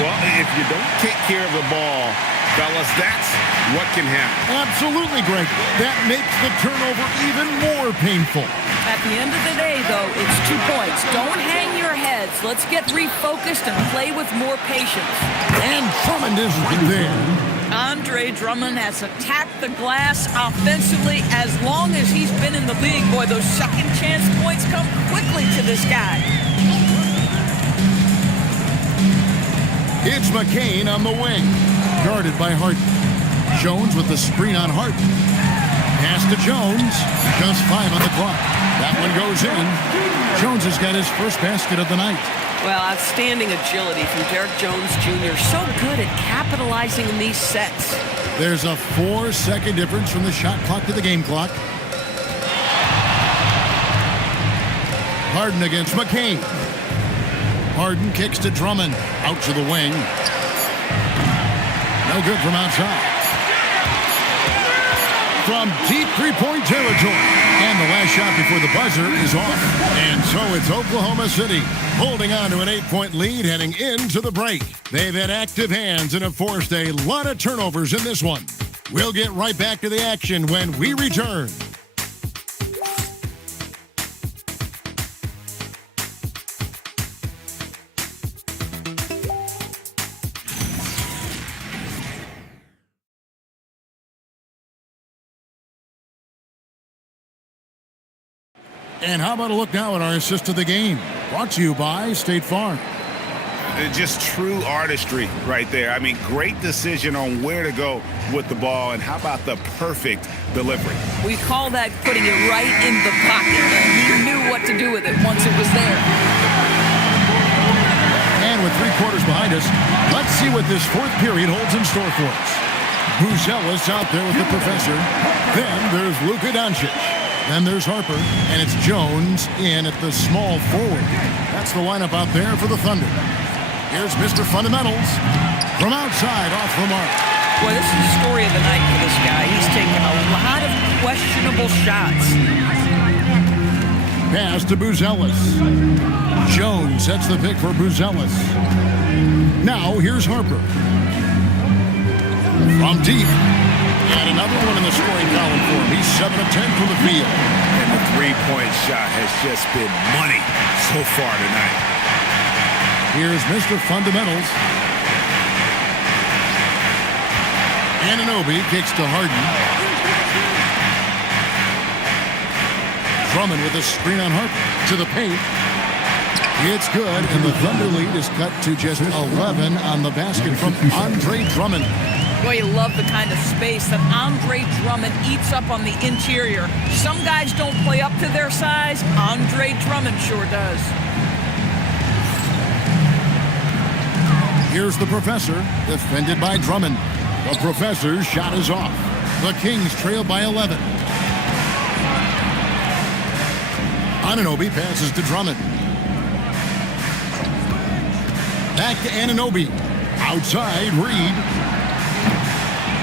Well, if you don't take care of the ball, fellas, that's what can happen. Absolutely, Greg. That makes the turnover even more painful. At the end of the day, though, it's 2 points. Don't hang your heads. Let's get refocused and play with more patience. And Drummond is there. Andre Drummond has attacked the glass offensively as long as he's been in the league. Boy, those second chance points come quickly to this guy. It's McCain on the wing, guarded by Harden. Jones with the screen on Harden. Pass to Jones, just 5 on the clock. That one goes in. Jones has got his first basket of the night. Well, outstanding agility from Derek Jones Jr. So good at capitalizing in these sets. There's a 4-second difference from the shot clock to the game clock. Harden against McCain. Harden kicks to Drummond. Out to the wing. No good from outside. From deep three-point territory. And the last shot before the buzzer is off. And so it's Oklahoma City holding on to an 8-point lead heading into the break. They've had active hands and have forced a lot of turnovers in this one. We'll get right back to the action when we return. And how about a look now at our assist of the game? Brought to you by State Farm. Just true artistry right there. I mean, great decision on where to go with the ball, and how about the perfect delivery? We call that putting it right in the pocket, and he knew what to do with it once it was there. And with 3 quarters behind us, let's see what this 4th period holds in store for us. Buzelis out there with the professor. Then there's Luka Doncic. Then there's Harper, and it's Jones in at the small forward. That's the lineup out there for the Thunder. Here's Mr. Fundamentals from outside off the mark. Boy, this is the story of the night for this guy. He's taken a lot of questionable shots. Pass to Buzelis. Jones sets the pick for Buzelis. Now here's Harper. From deep. And another one in the scoring column for him. He's 7 of 10 from the field. And the three-point shot has just been money so far tonight. Here's Mr. Fundamentals. Anunoby kicks to Harden. Drummond with a screen on Harper. To the paint. It's good, and the Thunder lead is cut to just 11 on the basket from Andre Drummond. Boy, you love the kind of space that Andre Drummond eats up on the interior. Some guys don't play up to their size. Andre Drummond sure does. Here's the Professor, defended by Drummond. The Professor's shot is off. The Kings trail by 11. Anunoby passes to Drummond. Back to Anunoby. Outside, Reed.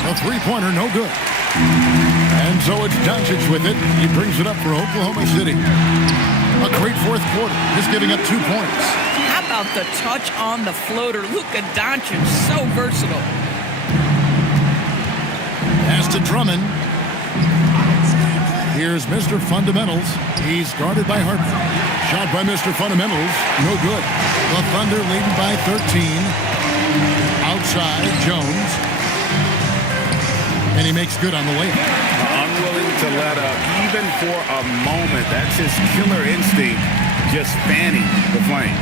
A three-pointer, no good. And so it's Doncic with it. He brings it up for Oklahoma City. A great fourth quarter, just giving up 2 points. How about the touch on the floater? Luka Doncic, so versatile. Pass to Drummond. Here's Mr. Fundamentals. He's guarded by Harper. Shot by Mr. Fundamentals, no good. The Thunder leading by 13. Outside, Jones. And he makes good on the layup. Unwilling to let up, even for a moment. That's his killer instinct, just fanning the flame.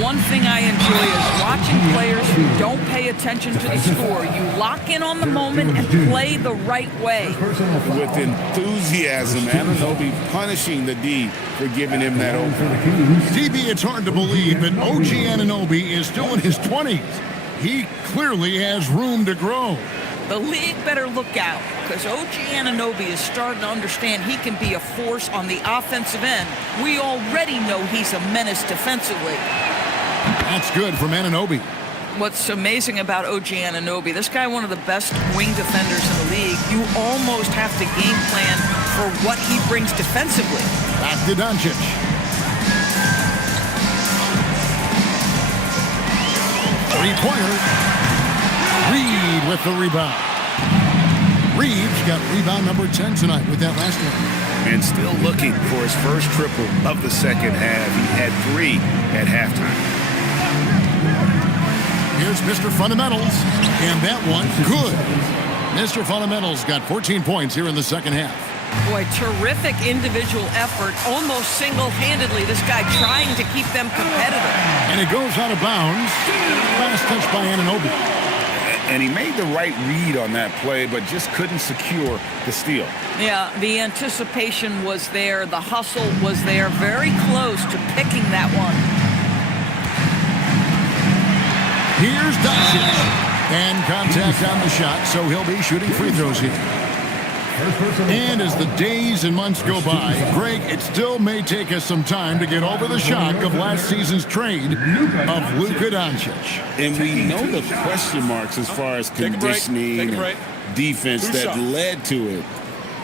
One thing I enjoy is watching players who don't pay attention to the score. You lock in on the moment and play the right way. With enthusiasm, Anunoby punishing the D for giving him that open. DB, it's hard to believe, but OG Anunoby is still in his 20s. He clearly has room to grow. The league better look out, because OG Anunoby is starting to understand he can be a force on the offensive end. We already know he's a menace defensively. That's good from Anunoby. What's amazing about OG Anunoby, this guy one of the best wing defenders in the league. You almost have to game plan for what he brings defensively. Back to Doncic. Three-pointer. Reed with the rebound. Reed's got rebound number 10 tonight with that last one. And still looking for his first triple of the second half. He had 3 at halftime. Here's Mr. Fundamentals, and that one, good. Mr. Fundamentals got 14 points here in the second half. Boy, terrific individual effort, almost single-handedly. This guy trying to keep them competitive. And it goes out of bounds. Last touch by Anunoby. And he made the right read on that play, but just couldn't secure the steal. Yeah, the anticipation was there. The hustle was there. Very close to picking that one. Here's Doncic. And contact on the shot, so he'll be shooting free throws here. And as the days and months go by, Greg, it still may take us some time to get over the shock of last season's trade of Luka Doncic. And we know the question marks as far as conditioning and defense that led to it.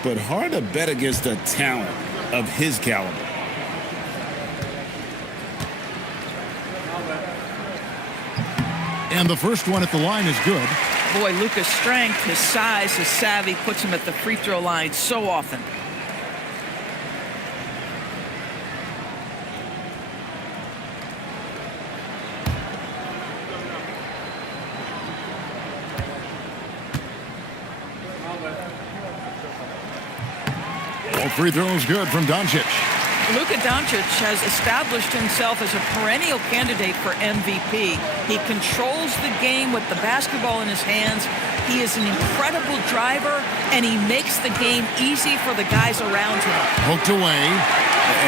But hard to bet against a talent of his caliber. And the first one at the line is good. Boy, Luka's strength, his size, his savvy puts him at the free throw line so often. All free throws good from Doncic. Luka Doncic has established himself as a perennial candidate for MVP. He controls the game with the basketball in his hands. He is an incredible driver, and he makes the game easy for the guys around him. Hooked away.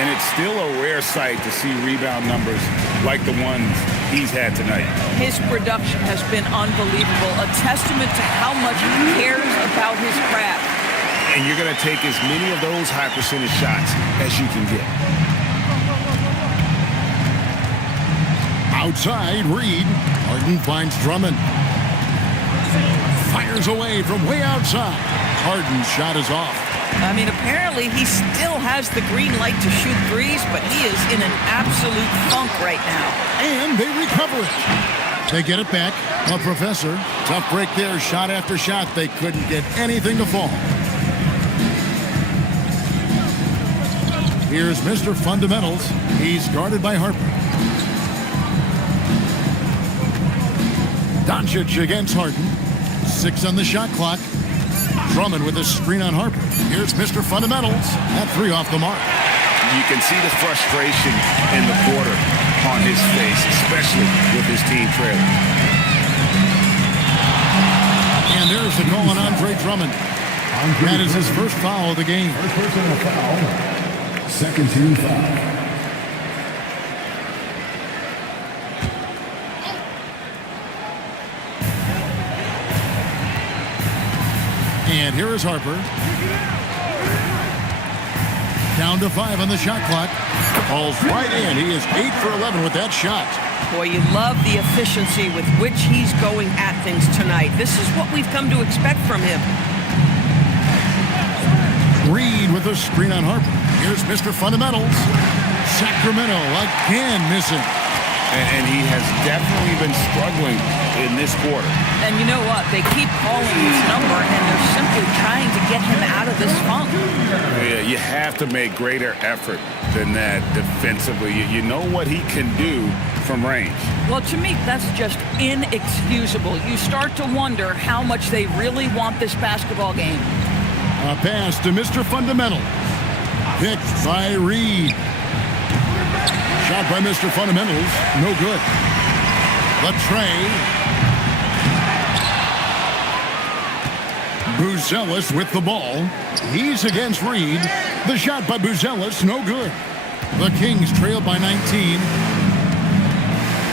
And it's still a rare sight to see rebound numbers like the ones he's had tonight. His production has been unbelievable, a testament to how much he cares about his craft. And you're going to take as many of those high percentage shots as you can get. Outside, Reed. Harden finds Drummond. Fires away from way outside. Harden's shot is off. I mean, apparently he still has the green light to shoot threes, but he is in an absolute funk right now. And they recover it. They get it back. A Professor. Tough break there. Shot after shot. They couldn't get anything to fall. Here's Mr. Fundamentals. He's guarded by Harper. Doncic against Harden. 6 on the shot clock. Drummond with a screen on Harper. Here's Mr. Fundamentals. That 3 off the mark. You can see the frustration in the quarter on his face, especially with his team trailing. And there's the call on Andre Drummond. That is his first foul of the game. First personal foul. Second team foul. And here is Harper. Down to 5 on the shot clock. Falls right in. He is 8 for 11 with that shot. Boy, you love the efficiency with which he's going at things tonight. This is what we've come to expect from him. Reed with a screen on Harper. Here's Mr. Fundamentals. Sacramento again missing. And he has definitely been struggling in this quarter. And you know what? They keep calling his number, and they're simply trying to get him out of this funk. Yeah, you have to make greater effort than that defensively. You know what he can do from range. Well, to me, that's just inexcusable. You start to wonder how much they really want this basketball game. A pass to Mr. Fundamental. Picked by Reed. Shot by Mr. Fundamentals. No good. Latrey. Buzelis with the ball. He's against Reed. The shot by Buzelis. No good. The Kings trail by 19.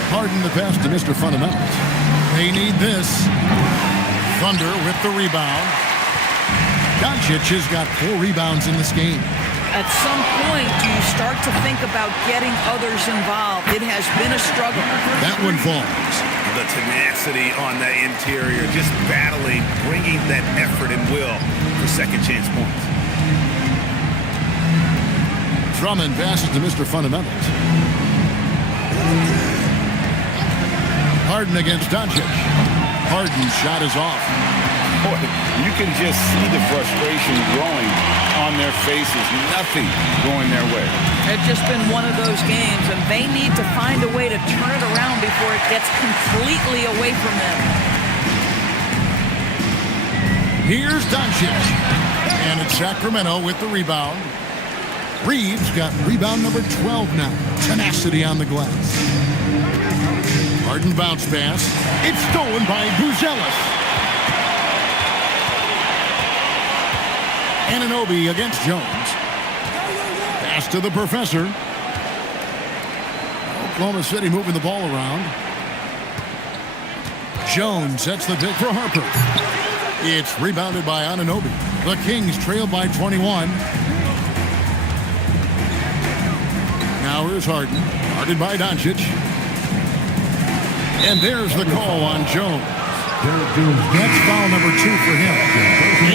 Harden the pass to Mr. Fundamentals. They need this. Thunder with the rebound. Doncic has got 4 rebounds in this game. At some point, do you start to think about getting others involved? It has been a struggle. That one falls. The tenacity on the interior, just battling, bringing that effort and will for second chance points. Drummond passes to Mr. Fundamentals. Harden against Doncic. Harden's shot is off. Boy, you can just see the frustration growing on their faces. Nothing going their way. It's just been one of those games, and they need to find a way to turn it around before it gets completely away from them. Here's Doncic. And it's Sacramento with the rebound. Reed's got rebound number 12 now. Tenacity on the glass. Harden bounce pass. It's stolen by Buzelis. Anunoby against Jones. Pass to the professor. Oklahoma City moving the ball around. Jones sets the pick for Harper. It's rebounded by Anunoby. The Kings trail by 21. Now here's Harden. Guarded by Doncic. And there's the call on Jones. That's foul number 2 for him.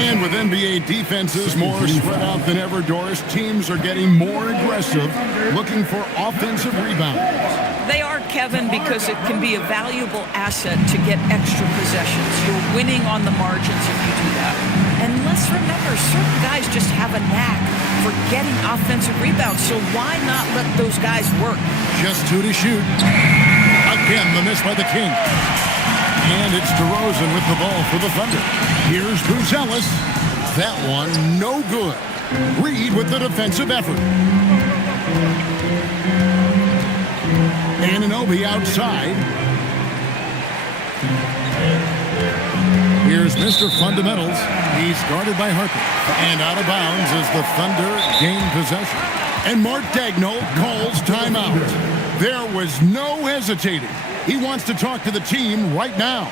And with NBA defenses more spread out than ever, Doris, teams are getting more aggressive, looking for offensive rebounds. They are, Kevin, because it can be a valuable asset to get extra possessions. You're winning on the margins if you do that. And let's remember, certain guys just have a knack for getting offensive rebounds, so why not let those guys work? Just 2 to shoot. Again, the miss by the Kings. And it's DeRozan with the ball for the Thunder. Here's Buzelis. That one, no good. Reed with the defensive effort. Anunoby outside. Here's Mr. Fundamentals. He's guarded by Harper. And out of bounds as the Thunder gain possession. And Mark Daigneault calls timeout. There was no hesitating. He wants to talk to the team right now.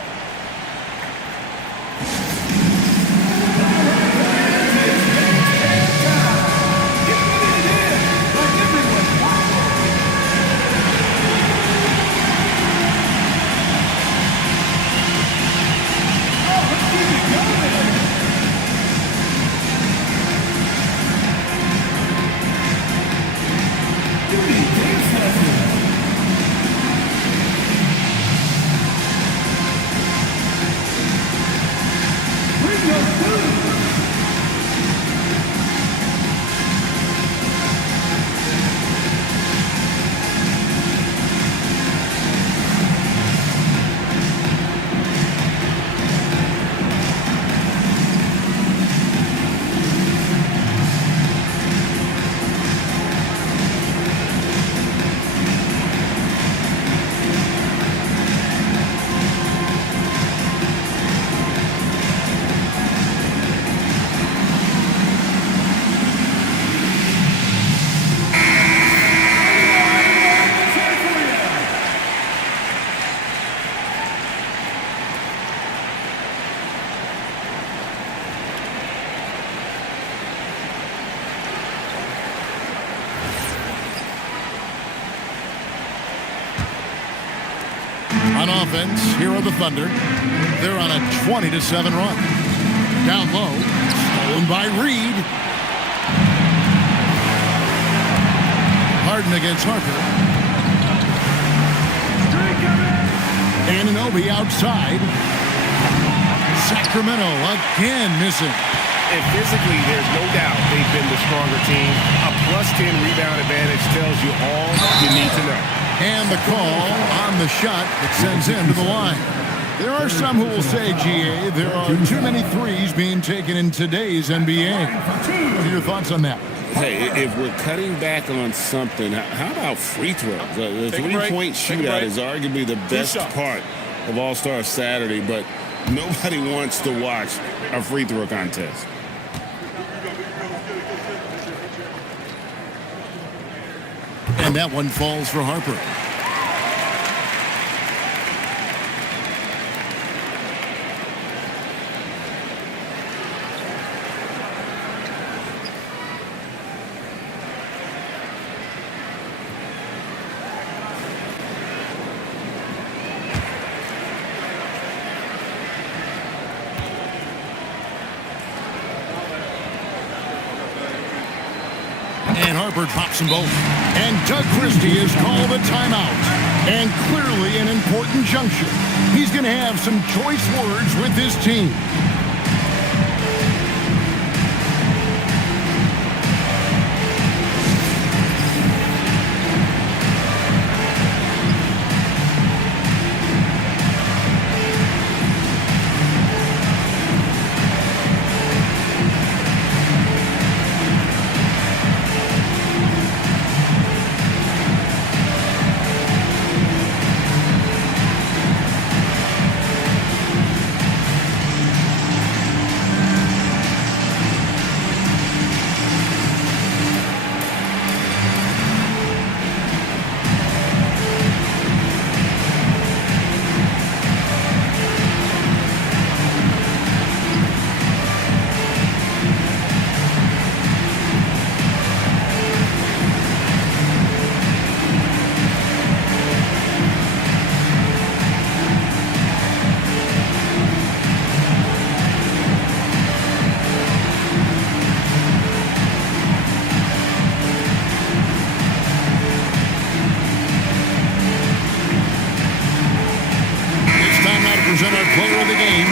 on offense. Here are the Thunder. They're on a 20-7 run. Down low. Stolen by Reed. Harden against Harper. Anunoby outside. Sacramento again missing. And physically, there's no doubt they've been the stronger team. A +10 rebound advantage tells you all you need to know. And the call on the shot that sends him to the line. There are some who will say, GA, there are too many threes being taken in today's NBA. What are your thoughts on that? Hey, if we're cutting back on something, how about free throws? The three-point shootout is arguably the best part of All-Star Saturday, but nobody wants to watch a free throw contest. And that one falls for Harper. And Harper drops them both. And Doug Christie has called a timeout. And clearly an important juncture. He's going to have some choice words with his team. Present our player of the game,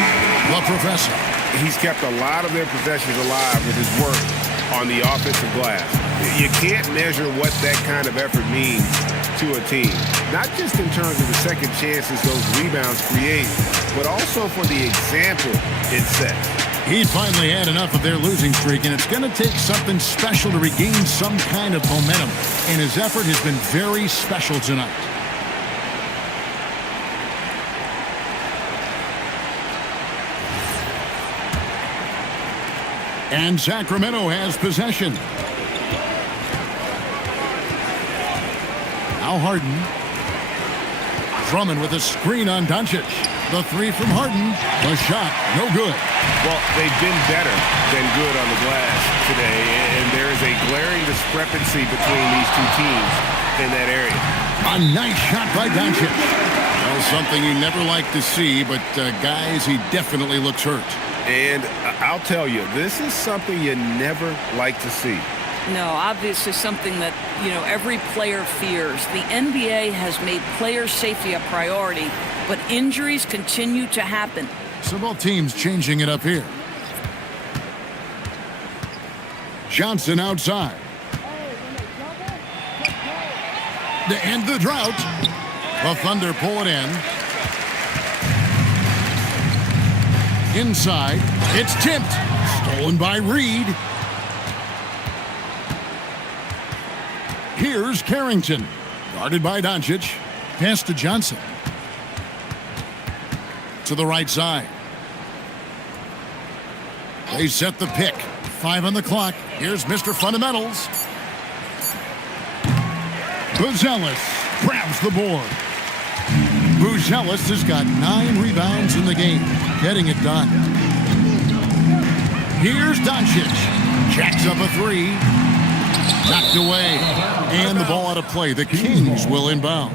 the Professor. He's kept a lot of their possessions alive with his work on the offensive glass. You can't measure what that kind of effort means to a team. Not just in terms of the second chances those rebounds create, but also for the example it sets. He finally had enough of their losing streak, and it's going to take something special to regain some kind of momentum. And his effort has been very special tonight. And Sacramento has possession. Now Harden. Drummond with a screen on Doncic. The three from Harden. The shot, no good. Well, they've been better than good on the glass today, and there is a glaring discrepancy between these two teams in that area. A nice shot by Doncic. Well, something you never like to see, but guys, he definitely looks hurt. And I'll tell you, this is something you never like to see. No, obviously something that, every player fears. The NBA has made player safety a priority, but injuries continue to happen. So both teams changing it up here. Johnson outside. To end the drought. The Thunder pull it in. Inside, it's tipped. Stolen by Reed. Here's Carrington. Guarded by Doncic. Pass to Johnson. To the right side. They set the pick. 5 on the clock. Here's Mr. Fundamentals. Buzelis grabs the board. Buzelis has got 9 rebounds in the game. Getting it done. Here's Doncic. Jacks up a 3. Knocked away. And the ball out of play. The Kings will inbound.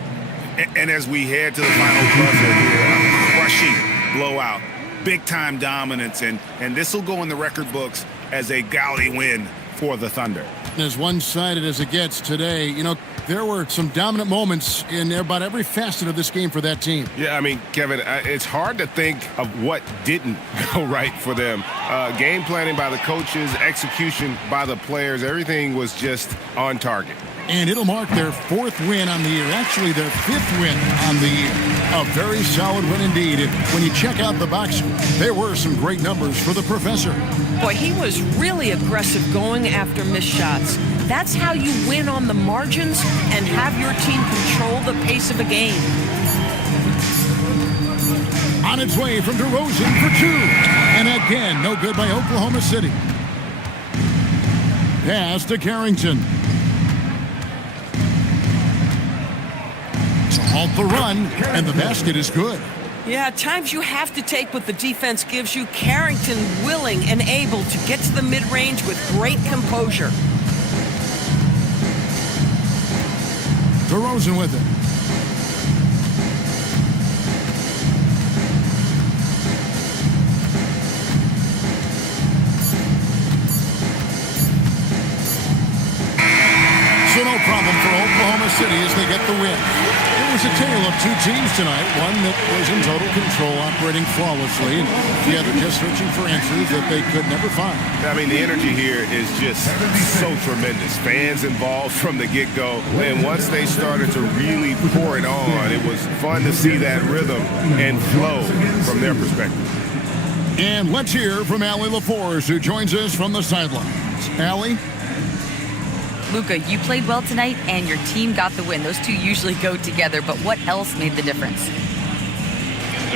And as we head to the final buzzer here, a crushing blowout, big-time dominance, and this will go in the record books as a gaudy win for the Thunder. As one-sided as it gets today, you know, there were some dominant moments in about every facet of this game for that team. Yeah, I mean, Kevin, it's hard to think of what didn't go right for them. Game planning by the coaches, execution by the players, everything was just on target. And it'll mark their 4th win on the year, actually their 5th win on the year. A very solid win indeed. And when you check out the box score, there were some great numbers for the professor. Boy, he was really aggressive going after missed shots. That's how you win on the margins and have your team control the pace of a game. On its way from DeRozan for 2. And again, no good by Oklahoma City. Pass to Carrington. Halt the run, and the basket is good. Yeah, at times you have to take what the defense gives you. Carrington willing and able to get to the mid-range with great composure. DeRozan with it. So no problem for Oklahoma City as they get the win. It was a tale of 2 teams tonight, one that was in total control, operating flawlessly, and the other just searching for answers that they could never find. I mean, the energy here is just so tremendous. Fans involved from the get-go, and once they started to really pour it on, it was fun to see that rhythm and flow from their perspective. And let's hear from Allie LaForce, who joins us from the sidelines. Allie? Luka, you played well tonight, and your team got the win. Those two usually go together, but what else made the difference?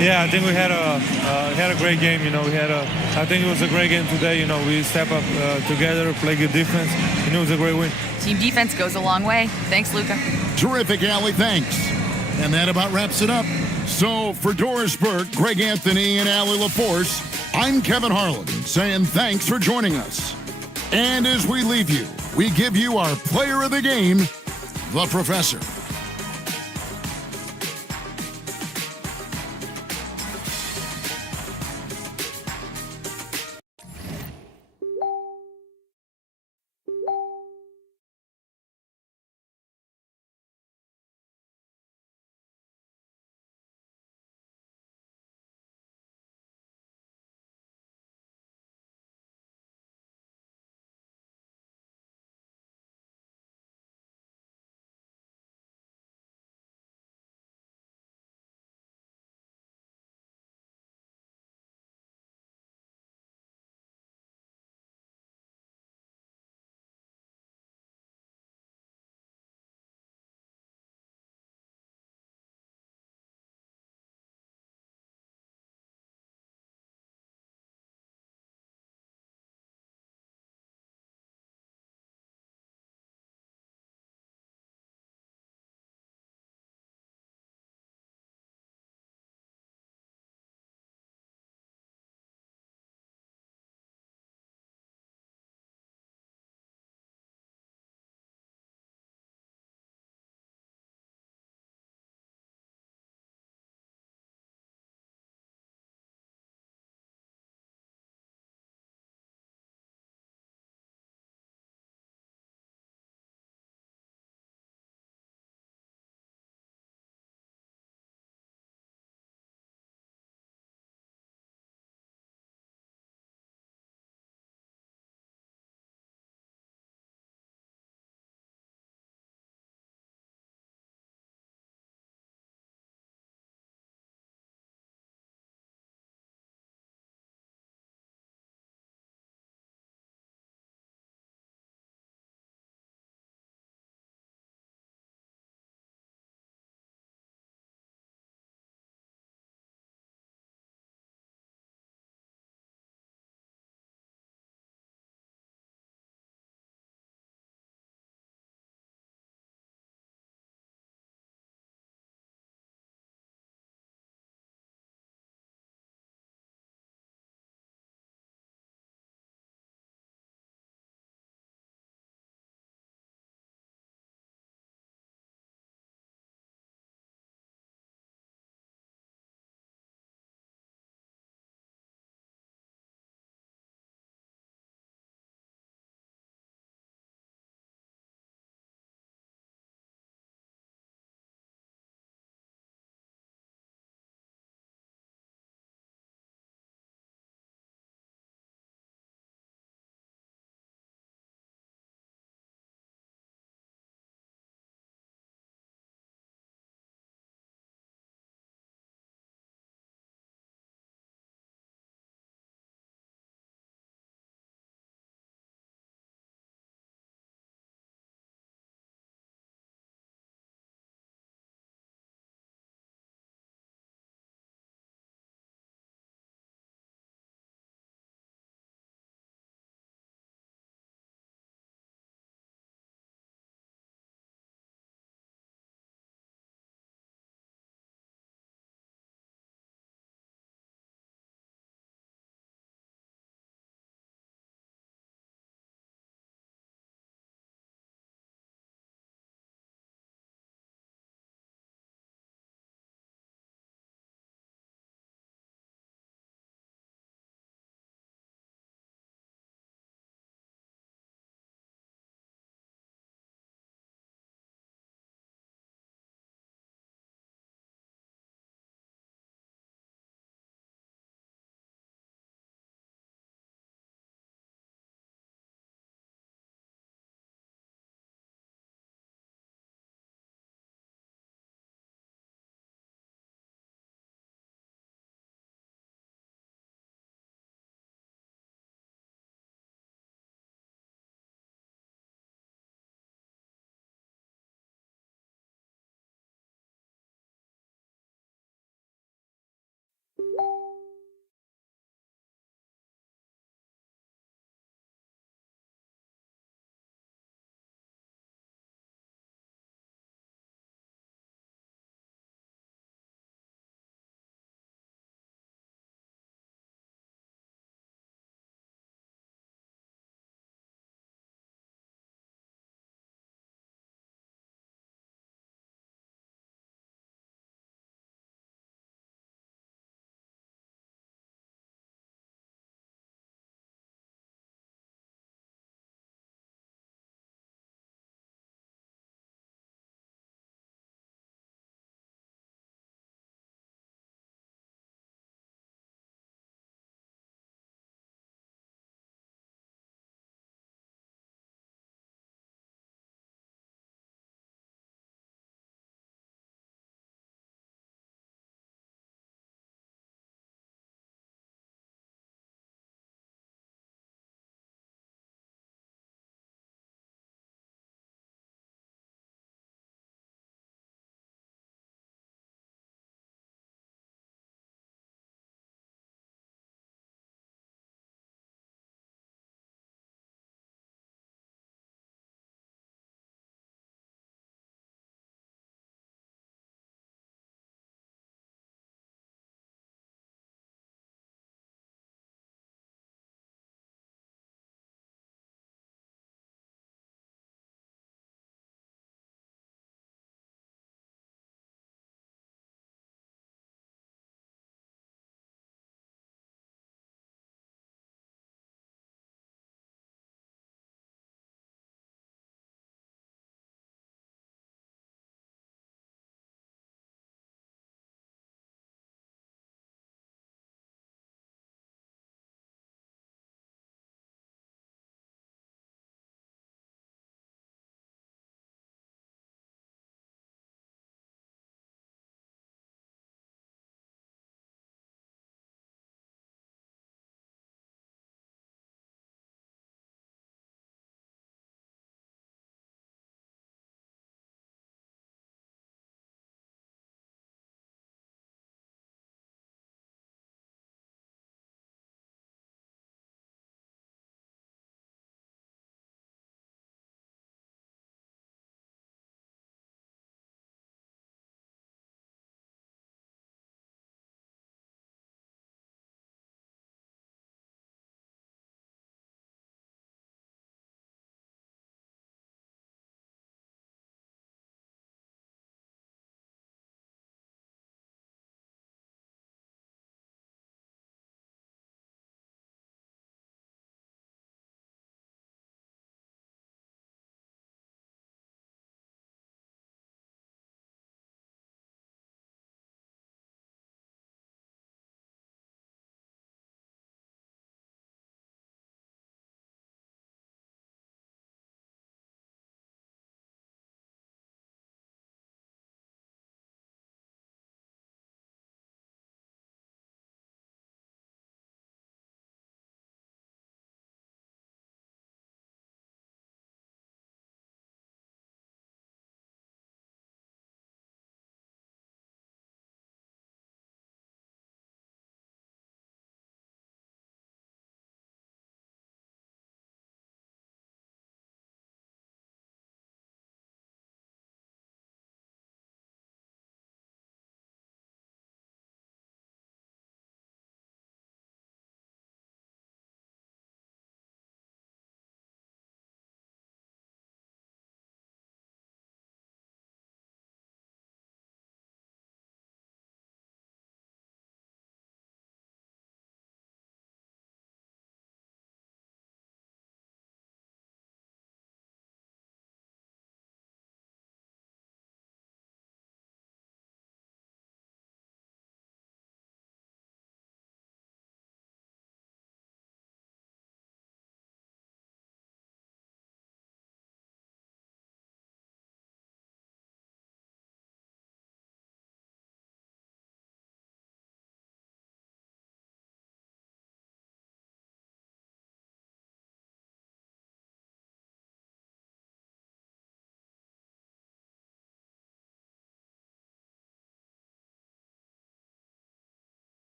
Yeah, I think we had a great game. You know, I think it was a great game today. You know, we step up together, play good defense, and it was a great win. Team defense goes a long way. Thanks, Luka. Terrific, Allie. Thanks. And that about wraps it up. So for Doris Burke, Greg Anthony, and Allie LaForce, I'm Kevin Harlan saying thanks for joining us. And as we leave you, we give you our player of the game, the professor.